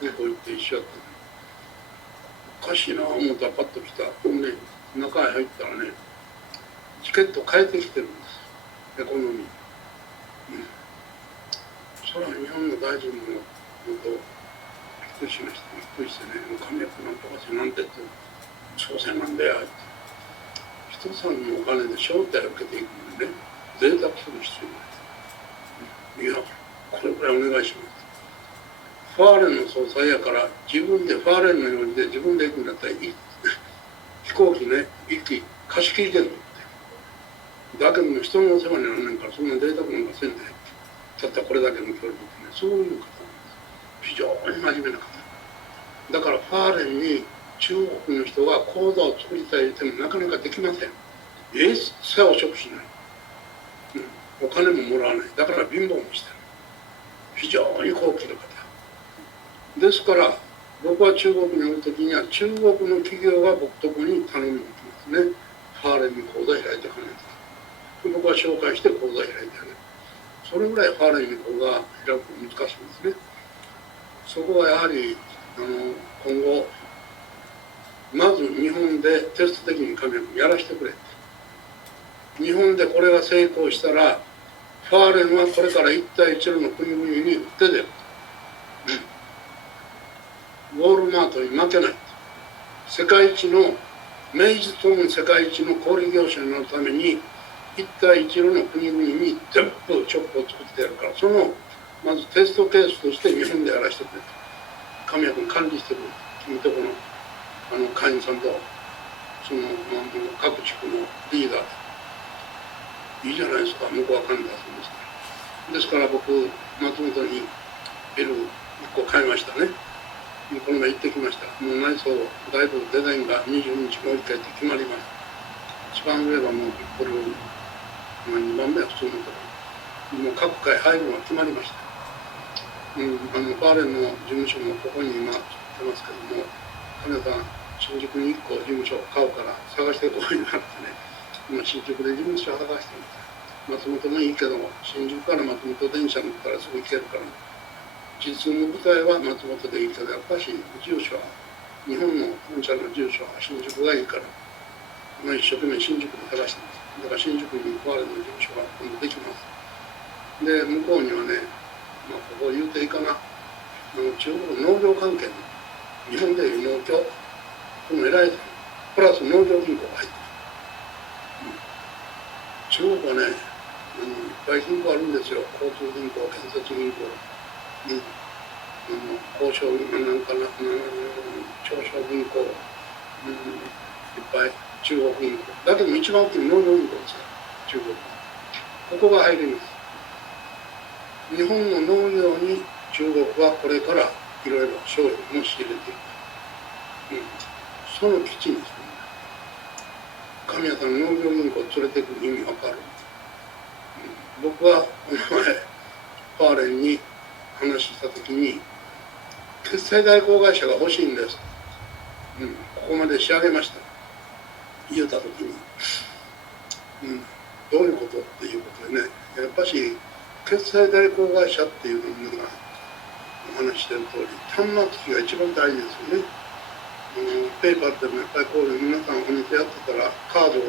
空港行って一緒やっておかしいな思ったらパッと来たほんで中へ入ったらねチケット変えてきてるんですエコノミー、それは日本の大臣もびっくりしましたびっくりしてね神谷君なんとかしてなんてって総裁なんだよって人さんのお金で招待を受けていくのにね贅沢する必要があるいやこれくらいお願いしますファーレンの総裁やから自分でファーレンのようにで自分で行くんだったら飛行機ね一機貸し切りでるってだけども人のお世話にならないからそんな贅沢なんかせんでたったこれだけの距離でねそういう方非常に真面目な方だからファーレンに中国の人が口座を作りたいと言ってもなかなかできません一切汚職しない、お金ももらわないだから貧乏もしてる非常に高貴な方ですから僕は中国におる時には中国の企業が僕とこに頼みに来ますねファーレンに口座開いてはねと僕は紹介して口座開いてはねそれぐらいファーレンに口座開くの難しいんですねそこはやはり今後まず日本でテスト的に神谷君やらせてくれ日本でこれが成功したらファーレンはこれから一帯一路の国々に打って出る、ウォールマートに負けない世界一の名実ともに世界一の小売業者になるために一帯一路の国々に全部ショップを作ってやるからそのまずテストケースとして日本でやらせてくれと神谷君管理してくれ君とこの会員さんとその各地区のリーダーいいじゃないですか向こうは管理出すんですからですから僕松本にビル1個買いましたね。この前行ってきました。もう内装、だいぶデザインが20日もう一回って決まります。一番上はもうこれ、2番目は普通のところ。もう各回入るのが決まりました。ファーレンの事務所もここに今作ってますけども、金さん、新宿に1個事務所を買うから探してこいになってね、今新宿で事務所を探してます。松本もいいけど、新宿から松本電車乗ったらすぐ行けるから、実の舞台は松本でいいけど、やっぱし住所は、日本の本社の住所は新宿がいいから、一生懸命新宿で探してます。だから新宿にファーレンの事務所が今度できます。で、向こうにはね、ここ言うていいかな、中国の農業関係の、日本でいう農協、この偉いさん、プラス農業銀行が入ってます。中国はね、いっぱい銀行あるんですよ。交通銀行、建設銀行、交渉、なんかな、長商銀行、いっぱい中国銀行。だけど一番大きい農業銀行ですから、中国は。ここが入ります。日本の農業に中国はこれからいろいろ商品も仕入れていく。その基地にですね、神谷さん、農業銀行連れてくる意味わかる。僕はこの前、ファーレンに話したときに、決済代行会社が欲しいんです。ここまで仕上げました。言うたときに、どういうことっていうことでね、やっぱし、決済代行会社っていうのがお話してる通り、端末機が一番大事ですよね。ペーパーってもやっぱりこういう皆さんお店やってたらカードを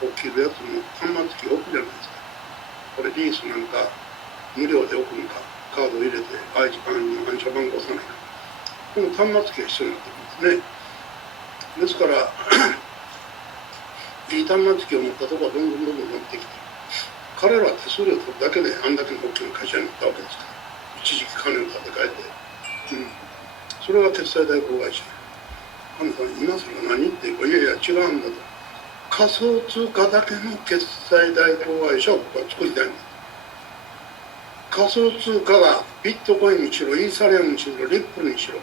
こう切るやつも端末機置くじゃないですか。これリースなんか無料で置くのか、カードを入れて暗証番号を押さないか。この端末機が必要になってくるんですね。ですからいい端末機を持ったところはどんどん伸びてきて、彼らは手数料取るだけであんだけの大きな会社になったわけですから、一時期金を立て替えて、それが決済代行会社。あんた今それ何っていうか、いやいや違うんだと。仮想通貨だけの決済代行会社を僕は作りたいんです。仮想通貨がビットコインにしろ、イーサリアムにしろ、リップルにしろ、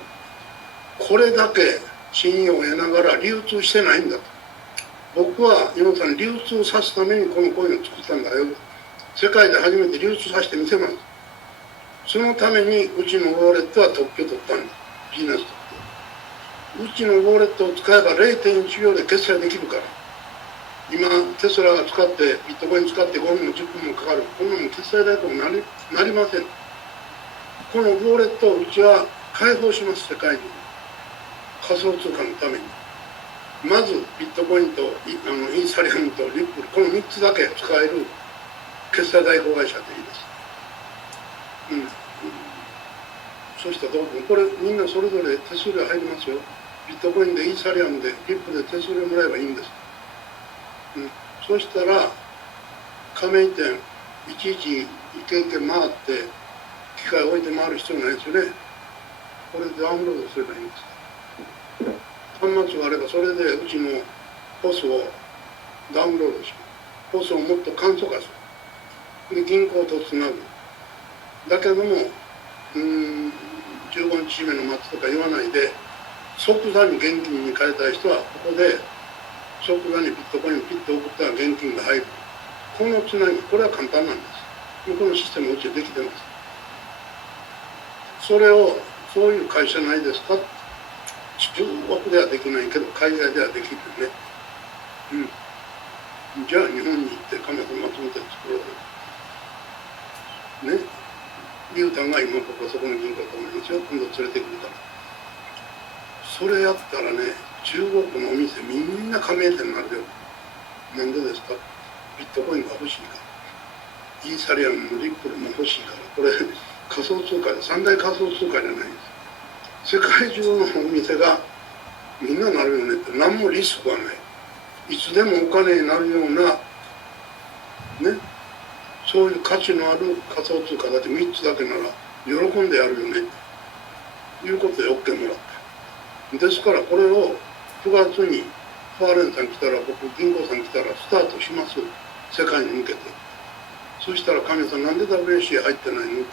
これだけ信用を得ながら流通してないんだと。僕は今さん流通さすためにこのコインを作ったんだよ。世界で初めて流通させてみせます。そのためにうちのウォレットは特許を取ったんです。ビジネス特許。うちのウォレットを使えば 0.1 秒で決済できるから。今テスラが使ってビットコイン使って5分も10分もかかる。こんなもん決済代行になりません。このウォレットをうちは開放します。世界に仮想通貨のために。まずビットコインとイーサリアムとリップル、この3つだけ使える決済代行会社でいいです。そうしたらどうぞ。これみんなそれぞれ手数料入りますよ。ビットコインでイーサリアムでリップで手数料もらえばいいんです。そうしたら加盟店いちいち一軒一軒回って機械置いて回る必要ないですよね。これでダウンロードすればいいんです。端末があればそれでうちのポスをダウンロードします。ポスをもっと簡素化する。で銀行とつなぐ。だけども15日目の末とか言わないで即座に現金に変えたい人はここで即座にビットコインをピッと送ったら現金が入る。このつなぎ、これは簡単なんです。このシステムうちでできてます。それをそういう会社ないですか。中国ではできないけど海外ではできるね。じゃあ日本に行ってカメラまとめて作ろうね。リュウタンが今僕はそこの銀行と思いますよ。今度連れてくるから。それやったらね、中国のお店みんな加盟店になるよ。なんでですか。ビットコインが欲しいから。イーサリアムもリップルも欲しいから。これ仮想通貨で三大仮想通貨じゃないです。世界中のお店がみんななるよねって何もリスクはない。いつでもお金になるようなね、そういう価値のある仮想通貨だって3つだけなら喜んでやるよねということで OK もらった。ですからこれを9月にファーレンさん来たら、僕銀行さん来たらスタートします。世界に向けて。そしたら神さんなんで WAC 入ってないの。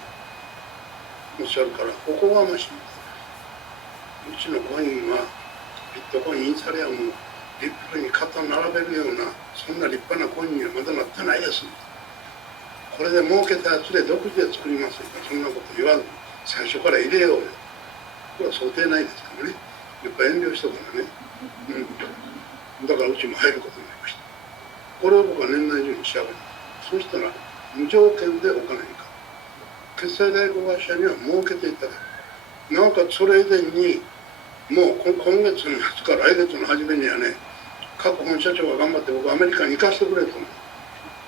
おっしゃるから、ここがましい。うちのコインはビットコインインサリアムを立派に肩並べるようなそんな立派なコインにはまだなってないです。これで儲けたやつで独自で作りますとかそんなこと言わず最初から入れようよ。これは想定内ですからね。やっぱ遠慮したからね、だからうちも入ることになりました。これを僕は年内中に仕上げる。そうしたら無条件でお金にか決済代行会社には儲けていただく。なおかつそれ以前にもう今月の末か来月の初めにはね、各本社長が頑張って僕アメリカに行かせてくれと思う。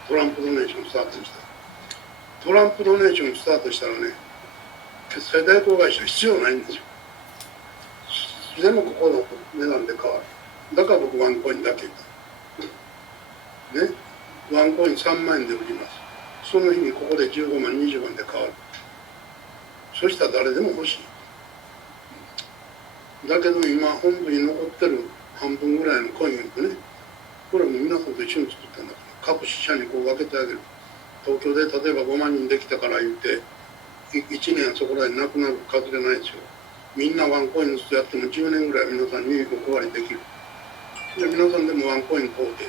トランプドネーションスタートしたら。トランプドネーションスタートしたらね、決済代行会社必要ないんですよ。でもここの値段で変わる。だから僕ワンコインだけね、ワンコイン3万円で売ります。その日にここで15万、20万で変わる。そしたら誰でも欲しい。だけど今本部に残ってる半分ぐらいのコインをね、これも皆さんと一緒に作ったんだから、各支社にこう分けてあげる。東京で例えば5万人できたから言って、1年そこらでなくなる数じゃないですよ。みんなワンコインずつやっても10年ぐらい皆さんにお配りできる。で皆さんでもワンコイン買うて、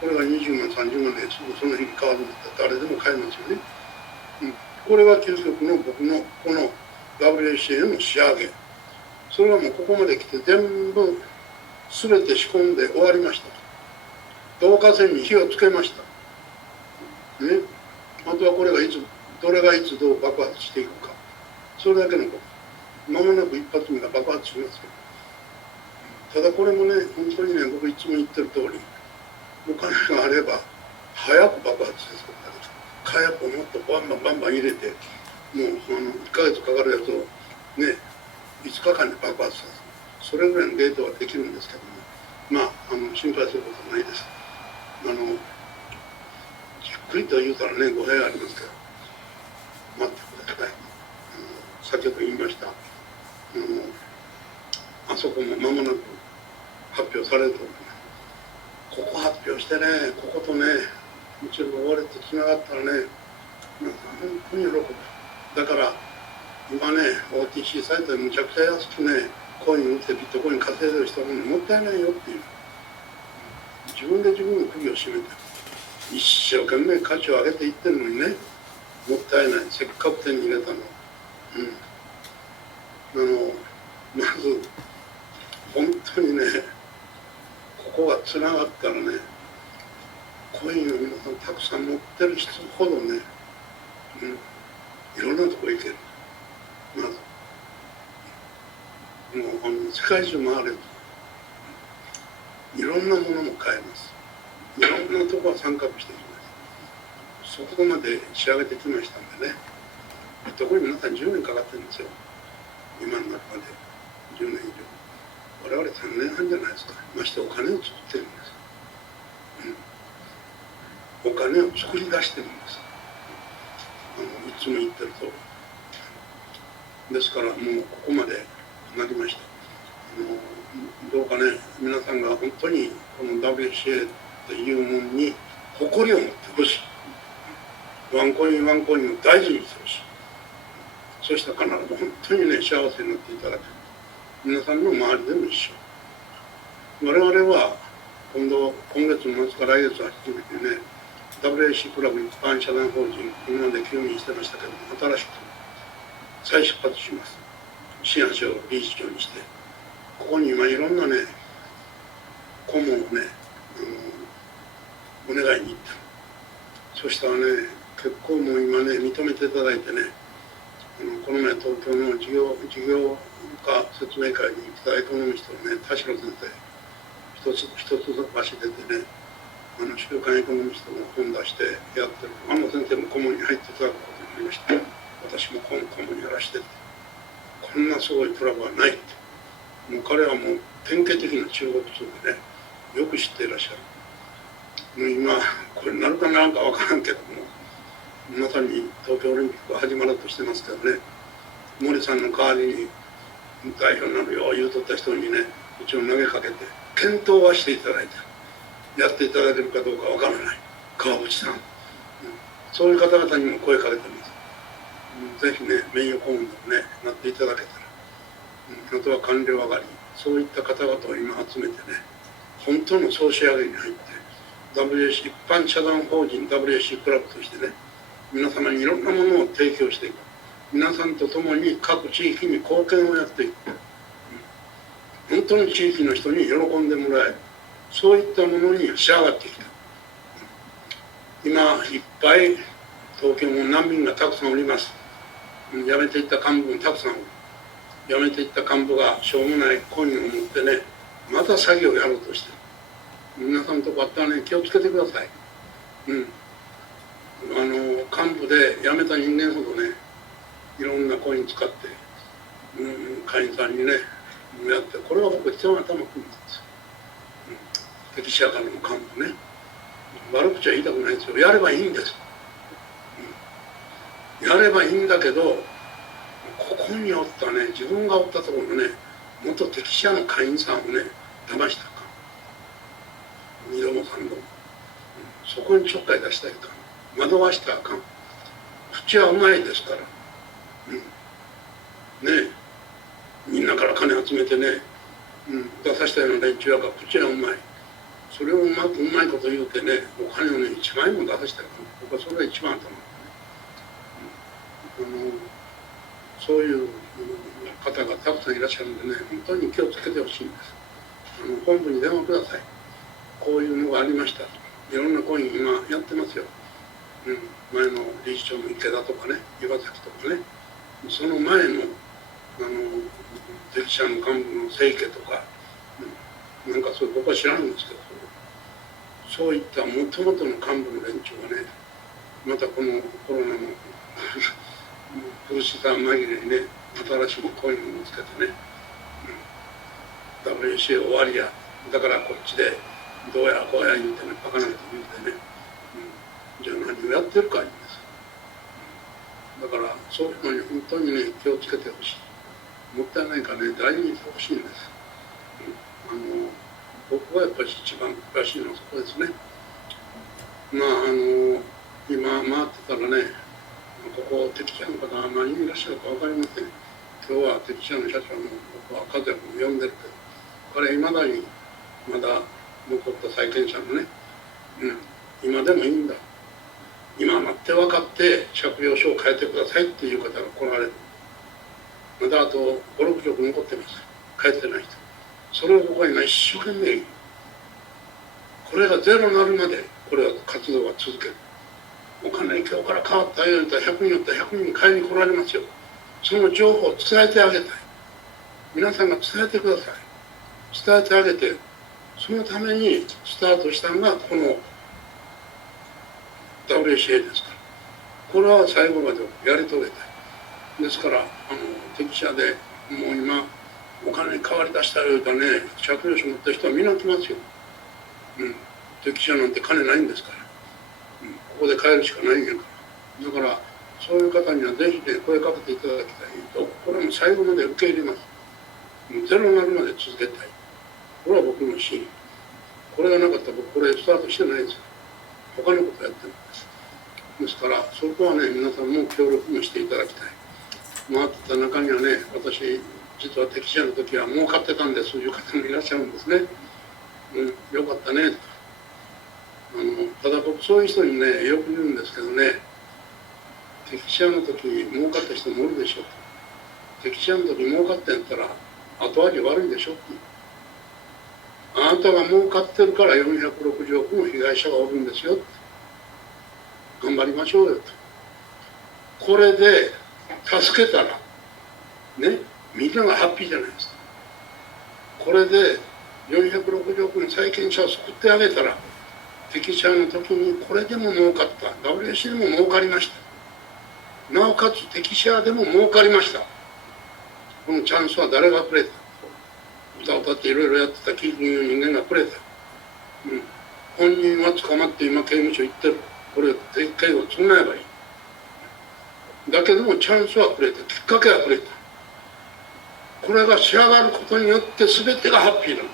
これが20万、30万ですぐその日に変わるんだったら誰でも買えますよね。これが究極の僕のこの WCA の仕上げ。それはもうここまで来て全部全て仕込んで終わりました。導火線に火をつけました。ね。あとはこれがどれがいつどう爆発していくか。それだけのこと。間もなく一発目が爆発しますよ。ただこれもね、本当にね、僕いつも言ってる通り、お金があれば早く爆発ですからね。火薬をもっとバンバンバンバン入れて、もう1ヶ月かかるやつをね、5日間で爆発させる。それぐらいのデートはできるんですけども、まあ、心配することはないです。じっくりと言うたらね、語弊がありますけど、待ってください。先ほど言いました。あそこも間もなく発表されると思います。ここ発表してね、こことね、うちの終わりとつながったらね、皆さん本当に喜ぶ。だから今ね、OTC サイトでむちゃくちゃ安くね、コイン売ってビットコイン稼いでる人ももったいないよっていう。自分で自分の首を絞めて、一生懸命価値を上げていってるのにね、もったいない。せっかく手に入れたの。まず本当にね、ここがつながったらね、コインを皆さんたくさん持ってる人ほどね、いろんなとこ行ける。まずもう世界中回れる。いろんなものも買えます。いろんなところは参画していきます。そこまで仕上げてきましたんでね、ビットコイン皆さん10年かかってるんですよ。今の中まで10年以上。我々3年半じゃないですか。ましてお金を作ってるんです。お金を作り出してるんです。いつも言ってると。ですからもうここまでなりました。どうかね、皆さんが本当にこの WCA というものに誇りを持ってほしい。ワンコインワンコインを大事にしてほしい。そしたら必ず本当にね、幸せになっていただく。皆さんの周りでも一緒。我々は今月の末から来月は初めてね、WAC クラブ一般社団法人、今まで休眠してましたけども、新しく再出発します。新橋を理事長にして、ここに今いろんなね、顧問をね、お願いに行った。そしたらね、結構もう今ね、認めていただいてね、この前東京の事業家説明会に来たエコノミストのね、田代先生、一つ足出てね、週刊エコノミストの本出してやってる。先生も顧問に入っていただくことになりました。私も顧問にやらしてて、こんなすごいクラブはないって。もう彼はもう典型的な中国通でね、よく知っていらっしゃる。もう今、これなるかならんか分からんけども、まさに東京オリンピックが始まろうとしてますけどね、森さんの代わりに代表になるよう言うとった人にね、一応投げかけて、検討はしていただいて、やっていただけるかどうかわからない。川淵さん。そういう方々にも声かけてます。ぜひね、名誉顧問でもね、なっていただけたら、あとは官僚上がり、そういった方々を今集めてね、本当の総仕上げに入って、WAC、一般社団法人 WAC クラブとしてね、皆様にいろんなものを提供していく。皆さんと共に各地域に貢献をやっていく。本当に地域の人に喜んでもらえる。そういったものに仕上がってきた。今、いっぱい東京も難民がたくさんおります。辞めていった幹部もたくさんおる。辞めていった幹部がしょうもないコインを持ってね、また詐欺をやろうとしてる。皆さんのとこあったらね、気をつけてください。幹部で辞めた人間ほどね、いろんなコイン使って、会員さんにね、やって、これは僕一番頭くるんです。敵視者からの幹部ね。悪口は言いたくないですよ。やればいいんです。やればいいんだけど、ここにおったね、自分がおったところのね、元敵視者の会員さんをね、騙したらあかん。二度も三度も。そこにちょっかい出したらあかん。惑わしたらあかん。口はうまいですから。ねえ、みんなから金集めてね、出させたような連中やから口はうまい。それをうまいこと言うてね、お金をね、1万円も出させたらあかん。僕はそれが一番頭。そういう方がたくさんいらっしゃるんでね、本当に気をつけてほしいんです。本部に電話ください。こういうのがありました。いろんなコイン今やってますよ。前の理事長の池田とかね、岩崎とかね、その前の敵者の幹部の清家とか、なんかそういう僕は知らないんですけど、そういったもともとの幹部の連中がね、またこのコロナの苦しさ紛れにね、新しいコインを見つけてね、WC 終わりや、だからこっちでどうやこうや言うてね、バカなこと言うてね、じゃあ何をやってるか言うんです。だからそういうのに本当にね、気をつけてほしい。もったいないからね、大事にしてほしいんです。僕はやっぱり一番詳しいのはそこですね。今回ってたらね、ここ敵者の方が何人いらっしゃるか分かりません。今日は敵者の社長の僕は和也君を呼んでるけど、彼いまだにまだ残った債権者のね、今でもいいんだ。今なって分かって借用書を変えてくださいっていう方が来られる。まだあと5、6条残ってます。変えてない人。それを僕は今一生懸命、これがゼロになるまで、これは活動は続ける。お金今日から変わったように100人よったら100人買いに来られますよ。その情報を伝えてあげたい。皆さんが伝えてください。伝えてあげて、そのためにスタートしたのがこの WCA ですから。これは最後までやり遂げたい。ですから、敵者でもう今、お金に変わりだしたようだね、借用書持った人はみんな来ますよ。敵者なんて金ないんですから。ここで買えるしかないんやから。だから、そういう方にはぜひね、声かけていただきたいと、これも最後まで受け入れます。ゼロになるまで続けたい。これは僕の真意。これがなかったら僕、これスタートしてないです。他のことやってるんです。ですから、そこはね、皆さんも協力もしていただきたい。回ってた中にはね、私、実は敵者の時は儲かってたんですという方もいらっしゃるんですね。よかったね。ただ僕そういう人にねよく言うんですけどね、敵者の時に儲かった人もおるでしょう。敵者の時儲かってんやったら後味悪いでしょって。あなたが儲かってるから460億の被害者がおるんですよって。頑張りましょうよと。これで助けたらね、みんながハッピーじゃないですか。これで460億の債権者を救ってあげたら、敵者の時にこれでも儲かった。WC でも儲かりました。なおかつ敵者でも儲かりました。このチャンスは誰がくれた？歌を歌っていろいろやってた金融人間がくれた。本人は捕まって今刑務所行ってる。これを撤回を償えばいい。だけどもチャンスはくれた。きっかけはくれた。これが仕上がることによって全てがハッピーなの。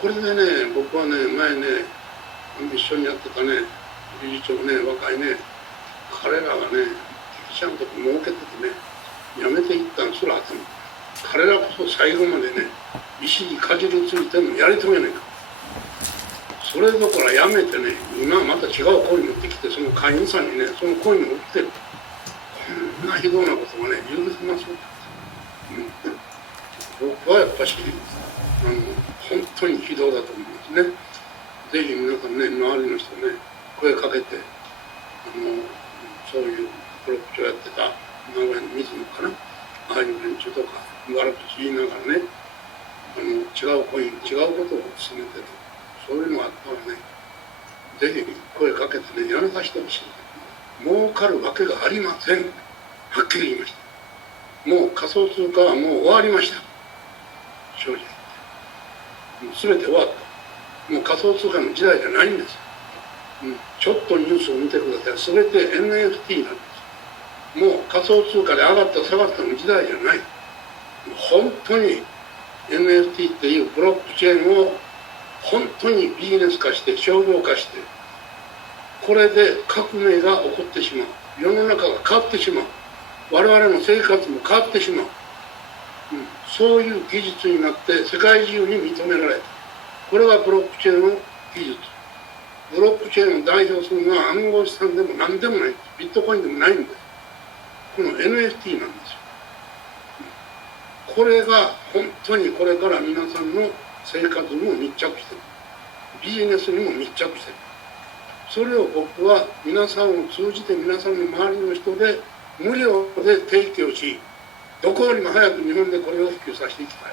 これでね、僕はね、前ね、一緒にやってたね、理事長ね、若いね、彼らがね、敵社の時儲けててね、辞めていったんすらあっても、彼らこそ最後までね、石にかじりついてもやり遂げないか。それどころやめてね、今また違うコイン持ってきて、その会員さんにね、そのコインを売ってる。こんなひどいなことがね、許せません。僕はやっぱし、本当にひどいだと思いますね。ぜひ皆さんね、周りの人ね、声かけて、そういうプロップ長やってた名古屋の水野かな、ああいう連中とか悪口言いながらね、違うコイン、違うことを進めてる。そういうのがあったらね、ぜひ声かけてね、やめさせてほしい。儲かるわけがありません。はっきり言いました。もう仮想通貨はもう終わりました。正直。全て終わった。もう仮想通貨の時代じゃないんです。ちょっとニュースを見てください。全て NFT なんです。もう仮想通貨で上がった下がったの時代じゃない。本当に NFT っていうブロックチェーンを本当にビジネス化して商業化して、これで革命が起こってしまう。世の中が変わってしまう。我々の生活も変わってしまう。そういう技術になって世界中に認められた。これがブロックチェーンの技術。ブロックチェーンを代表するのは暗号資産でも何でもない。ビットコインでもないんです。この NFT なんですよ。これが本当にこれから皆さんの生活にも密着してる。ビジネスにも密着してる。それを僕は皆さんを通じて皆さんの周りの人で無料で提供し、どこよりも早く日本でこれを普及させていきたい。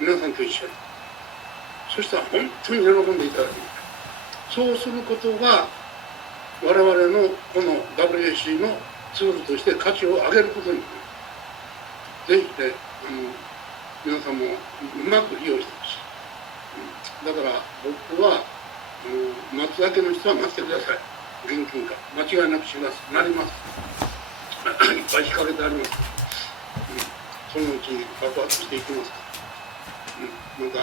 皆さんと一緒に。そしたら本当に喜んでいただきたい。そうすることが我々のこの WAC のツールとして価値を上げることになる。ぜひね、皆さんもうまく利用してほしい。だから僕は待つだけの人は待ってください。現金化間違いなくします。なります。いっぱい仕掛けてあります。そのうちに爆発していきますから。また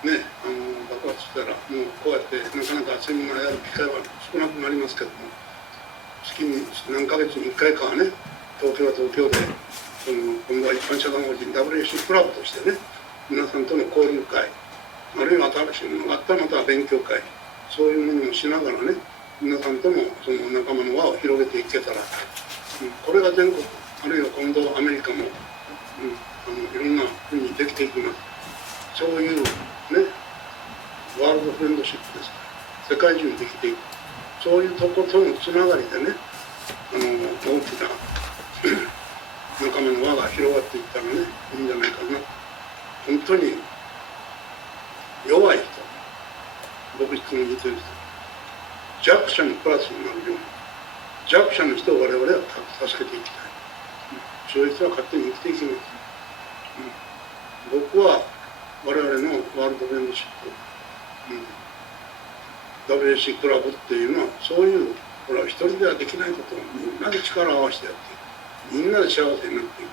爆発したらもうこうやってなかなかセミナーやる機会は少なくなりますけども、月に何ヶ月に1回かはね、東京は東京で今度は一般社団法人 WAC クラブとしてね、皆さんとの交流会、あるいは新しいものがあったらまた勉強会、そういうものをしながらね、皆さんともその仲間の輪を広げていけたら、これが全国、あるいは今度アメリカも、いろんな国にできていきます。そういうね、ワールドフレンドシップですから、世界中にできていく。そういうとことのつながりでね、大きな仲間の輪が広がっていったらね、いいんじゃないかな。本当に弱い人、僕いつも言ってる人、弱者のプラスになるように、弱者の人を我々は助けていきたい。そういう人は勝手に生きていきます。僕は我々のワールドフレンドシップ、WAC クラブっていうのはそういう一人ではできないことをみんなで力を合わせてやっていく、みんなで幸せになっていく、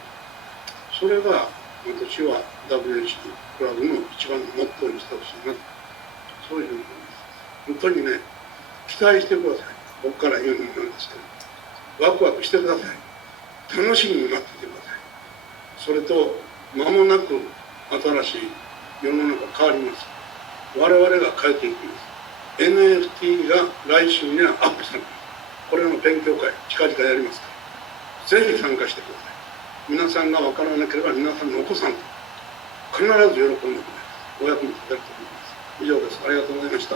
それが私は WAC クラブの一番のモットーにしてほしいな、そういうふうに思います。本当にね、期待してください。僕から言うのもなんですけど、ワクワクしてください。楽しみに待っててください。それと間もなく新しい世の中変わります。我々が変えていきます。NFT が来週にはアップされます。これの勉強会近々やりますから、ぜひ参加してください。皆さんが分からなければ皆さんのお子さんと必ず喜んでくれます。お役に立てると思います。以上です。ありがとうございました。